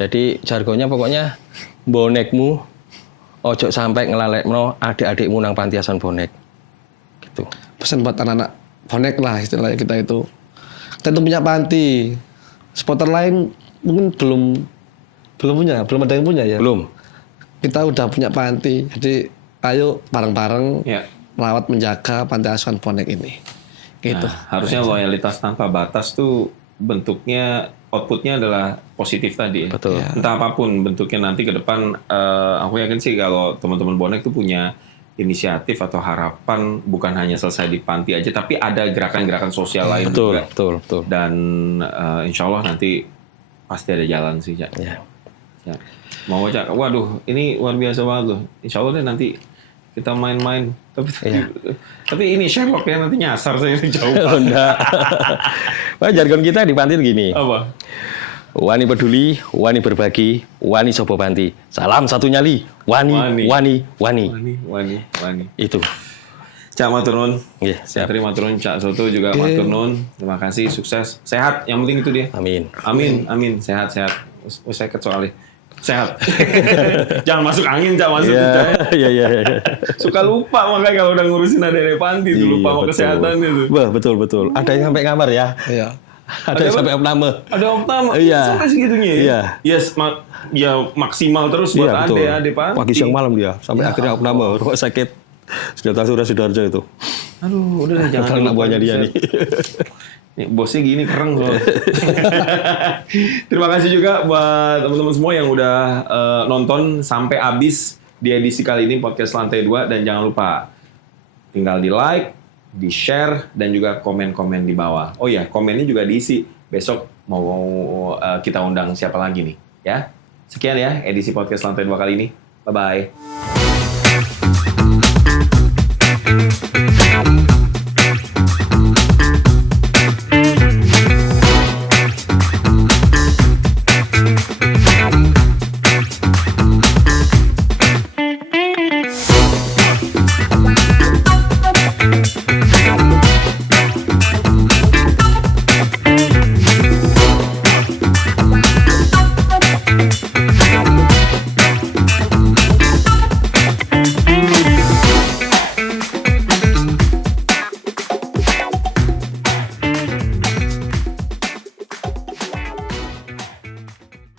Jadi jargonnya pokoknya bonekmu ojo sampai ngelalekno adik-adikmu nang panti asuhan bonek. Gitu. Pesan buat anak-anak bonek lah istilahnya kita itu. Kita tuh punya panti. Supporter lain mungkin belum ada yang punya ya. Belum. Kita udah punya panti, jadi ayo bareng-bareng merawat menjaga panti asuhan bonek ini. Gitu. Nah, harusnya loyalitas tanpa batas tuh bentuknya outputnya adalah positif tadi. Betul. Ya. Entah apapun bentuknya nanti ke depan, aku yakin sih kalau teman-teman bonek tuh punya inisiatif atau harapan bukan hanya selesai di panti aja, tapi ada gerakan-gerakan sosial lain juga. Betul. Dan insya Allah nanti pasti ada jalan sih, Cak. Ya. Mau Cak, waduh, ini luar biasa banget loh. Insya Allah deh nanti kita main-main. Tapi ini Sherlock ya, nanti nyasar saya jauh. Enggak. Wah, jargon kita di panti gini. Apa? Wani peduli, wani berbagi, wani sobo panti. Salam satu nyali, wani. Itu. Cak matur nuwun. Nggih, siap. Terima turun Cak Soto juga matur nuwun. Terima kasih, sukses, sehat. Yang penting itu dia. Amin. Sehat. Saya soalnya. Sehat. Jangan masuk angin, Cak, masuk Iya. Suka lupa makanya kalau udah ngurusin adik panti itu lupa sama kesehatan itu. Wah, betul. Ada yang sampai kamar ya. Iya. Ada yang sampai opname. Ada opname. Iya. Sampai segitunya ya. Iya. Yes, ya maksimal terus buat ade Panti. Pagi siang malam dia sampai akhirnya opname rumah sakit Sejahtera Sidoarjo itu. Aduh, udah deh, jangan anak buahnya dia nih. Bosnya gini keren loh. Terima kasih juga buat teman-teman semua yang udah nonton sampai habis di edisi kali ini podcast Lantai 2, dan jangan lupa tinggal di like, di share, dan juga komen-komen di bawah. Oh ya, komennya juga diisi. Besok mau kita undang siapa lagi nih ya. Sekian ya edisi podcast Lantai 2 kali ini. Bye-bye.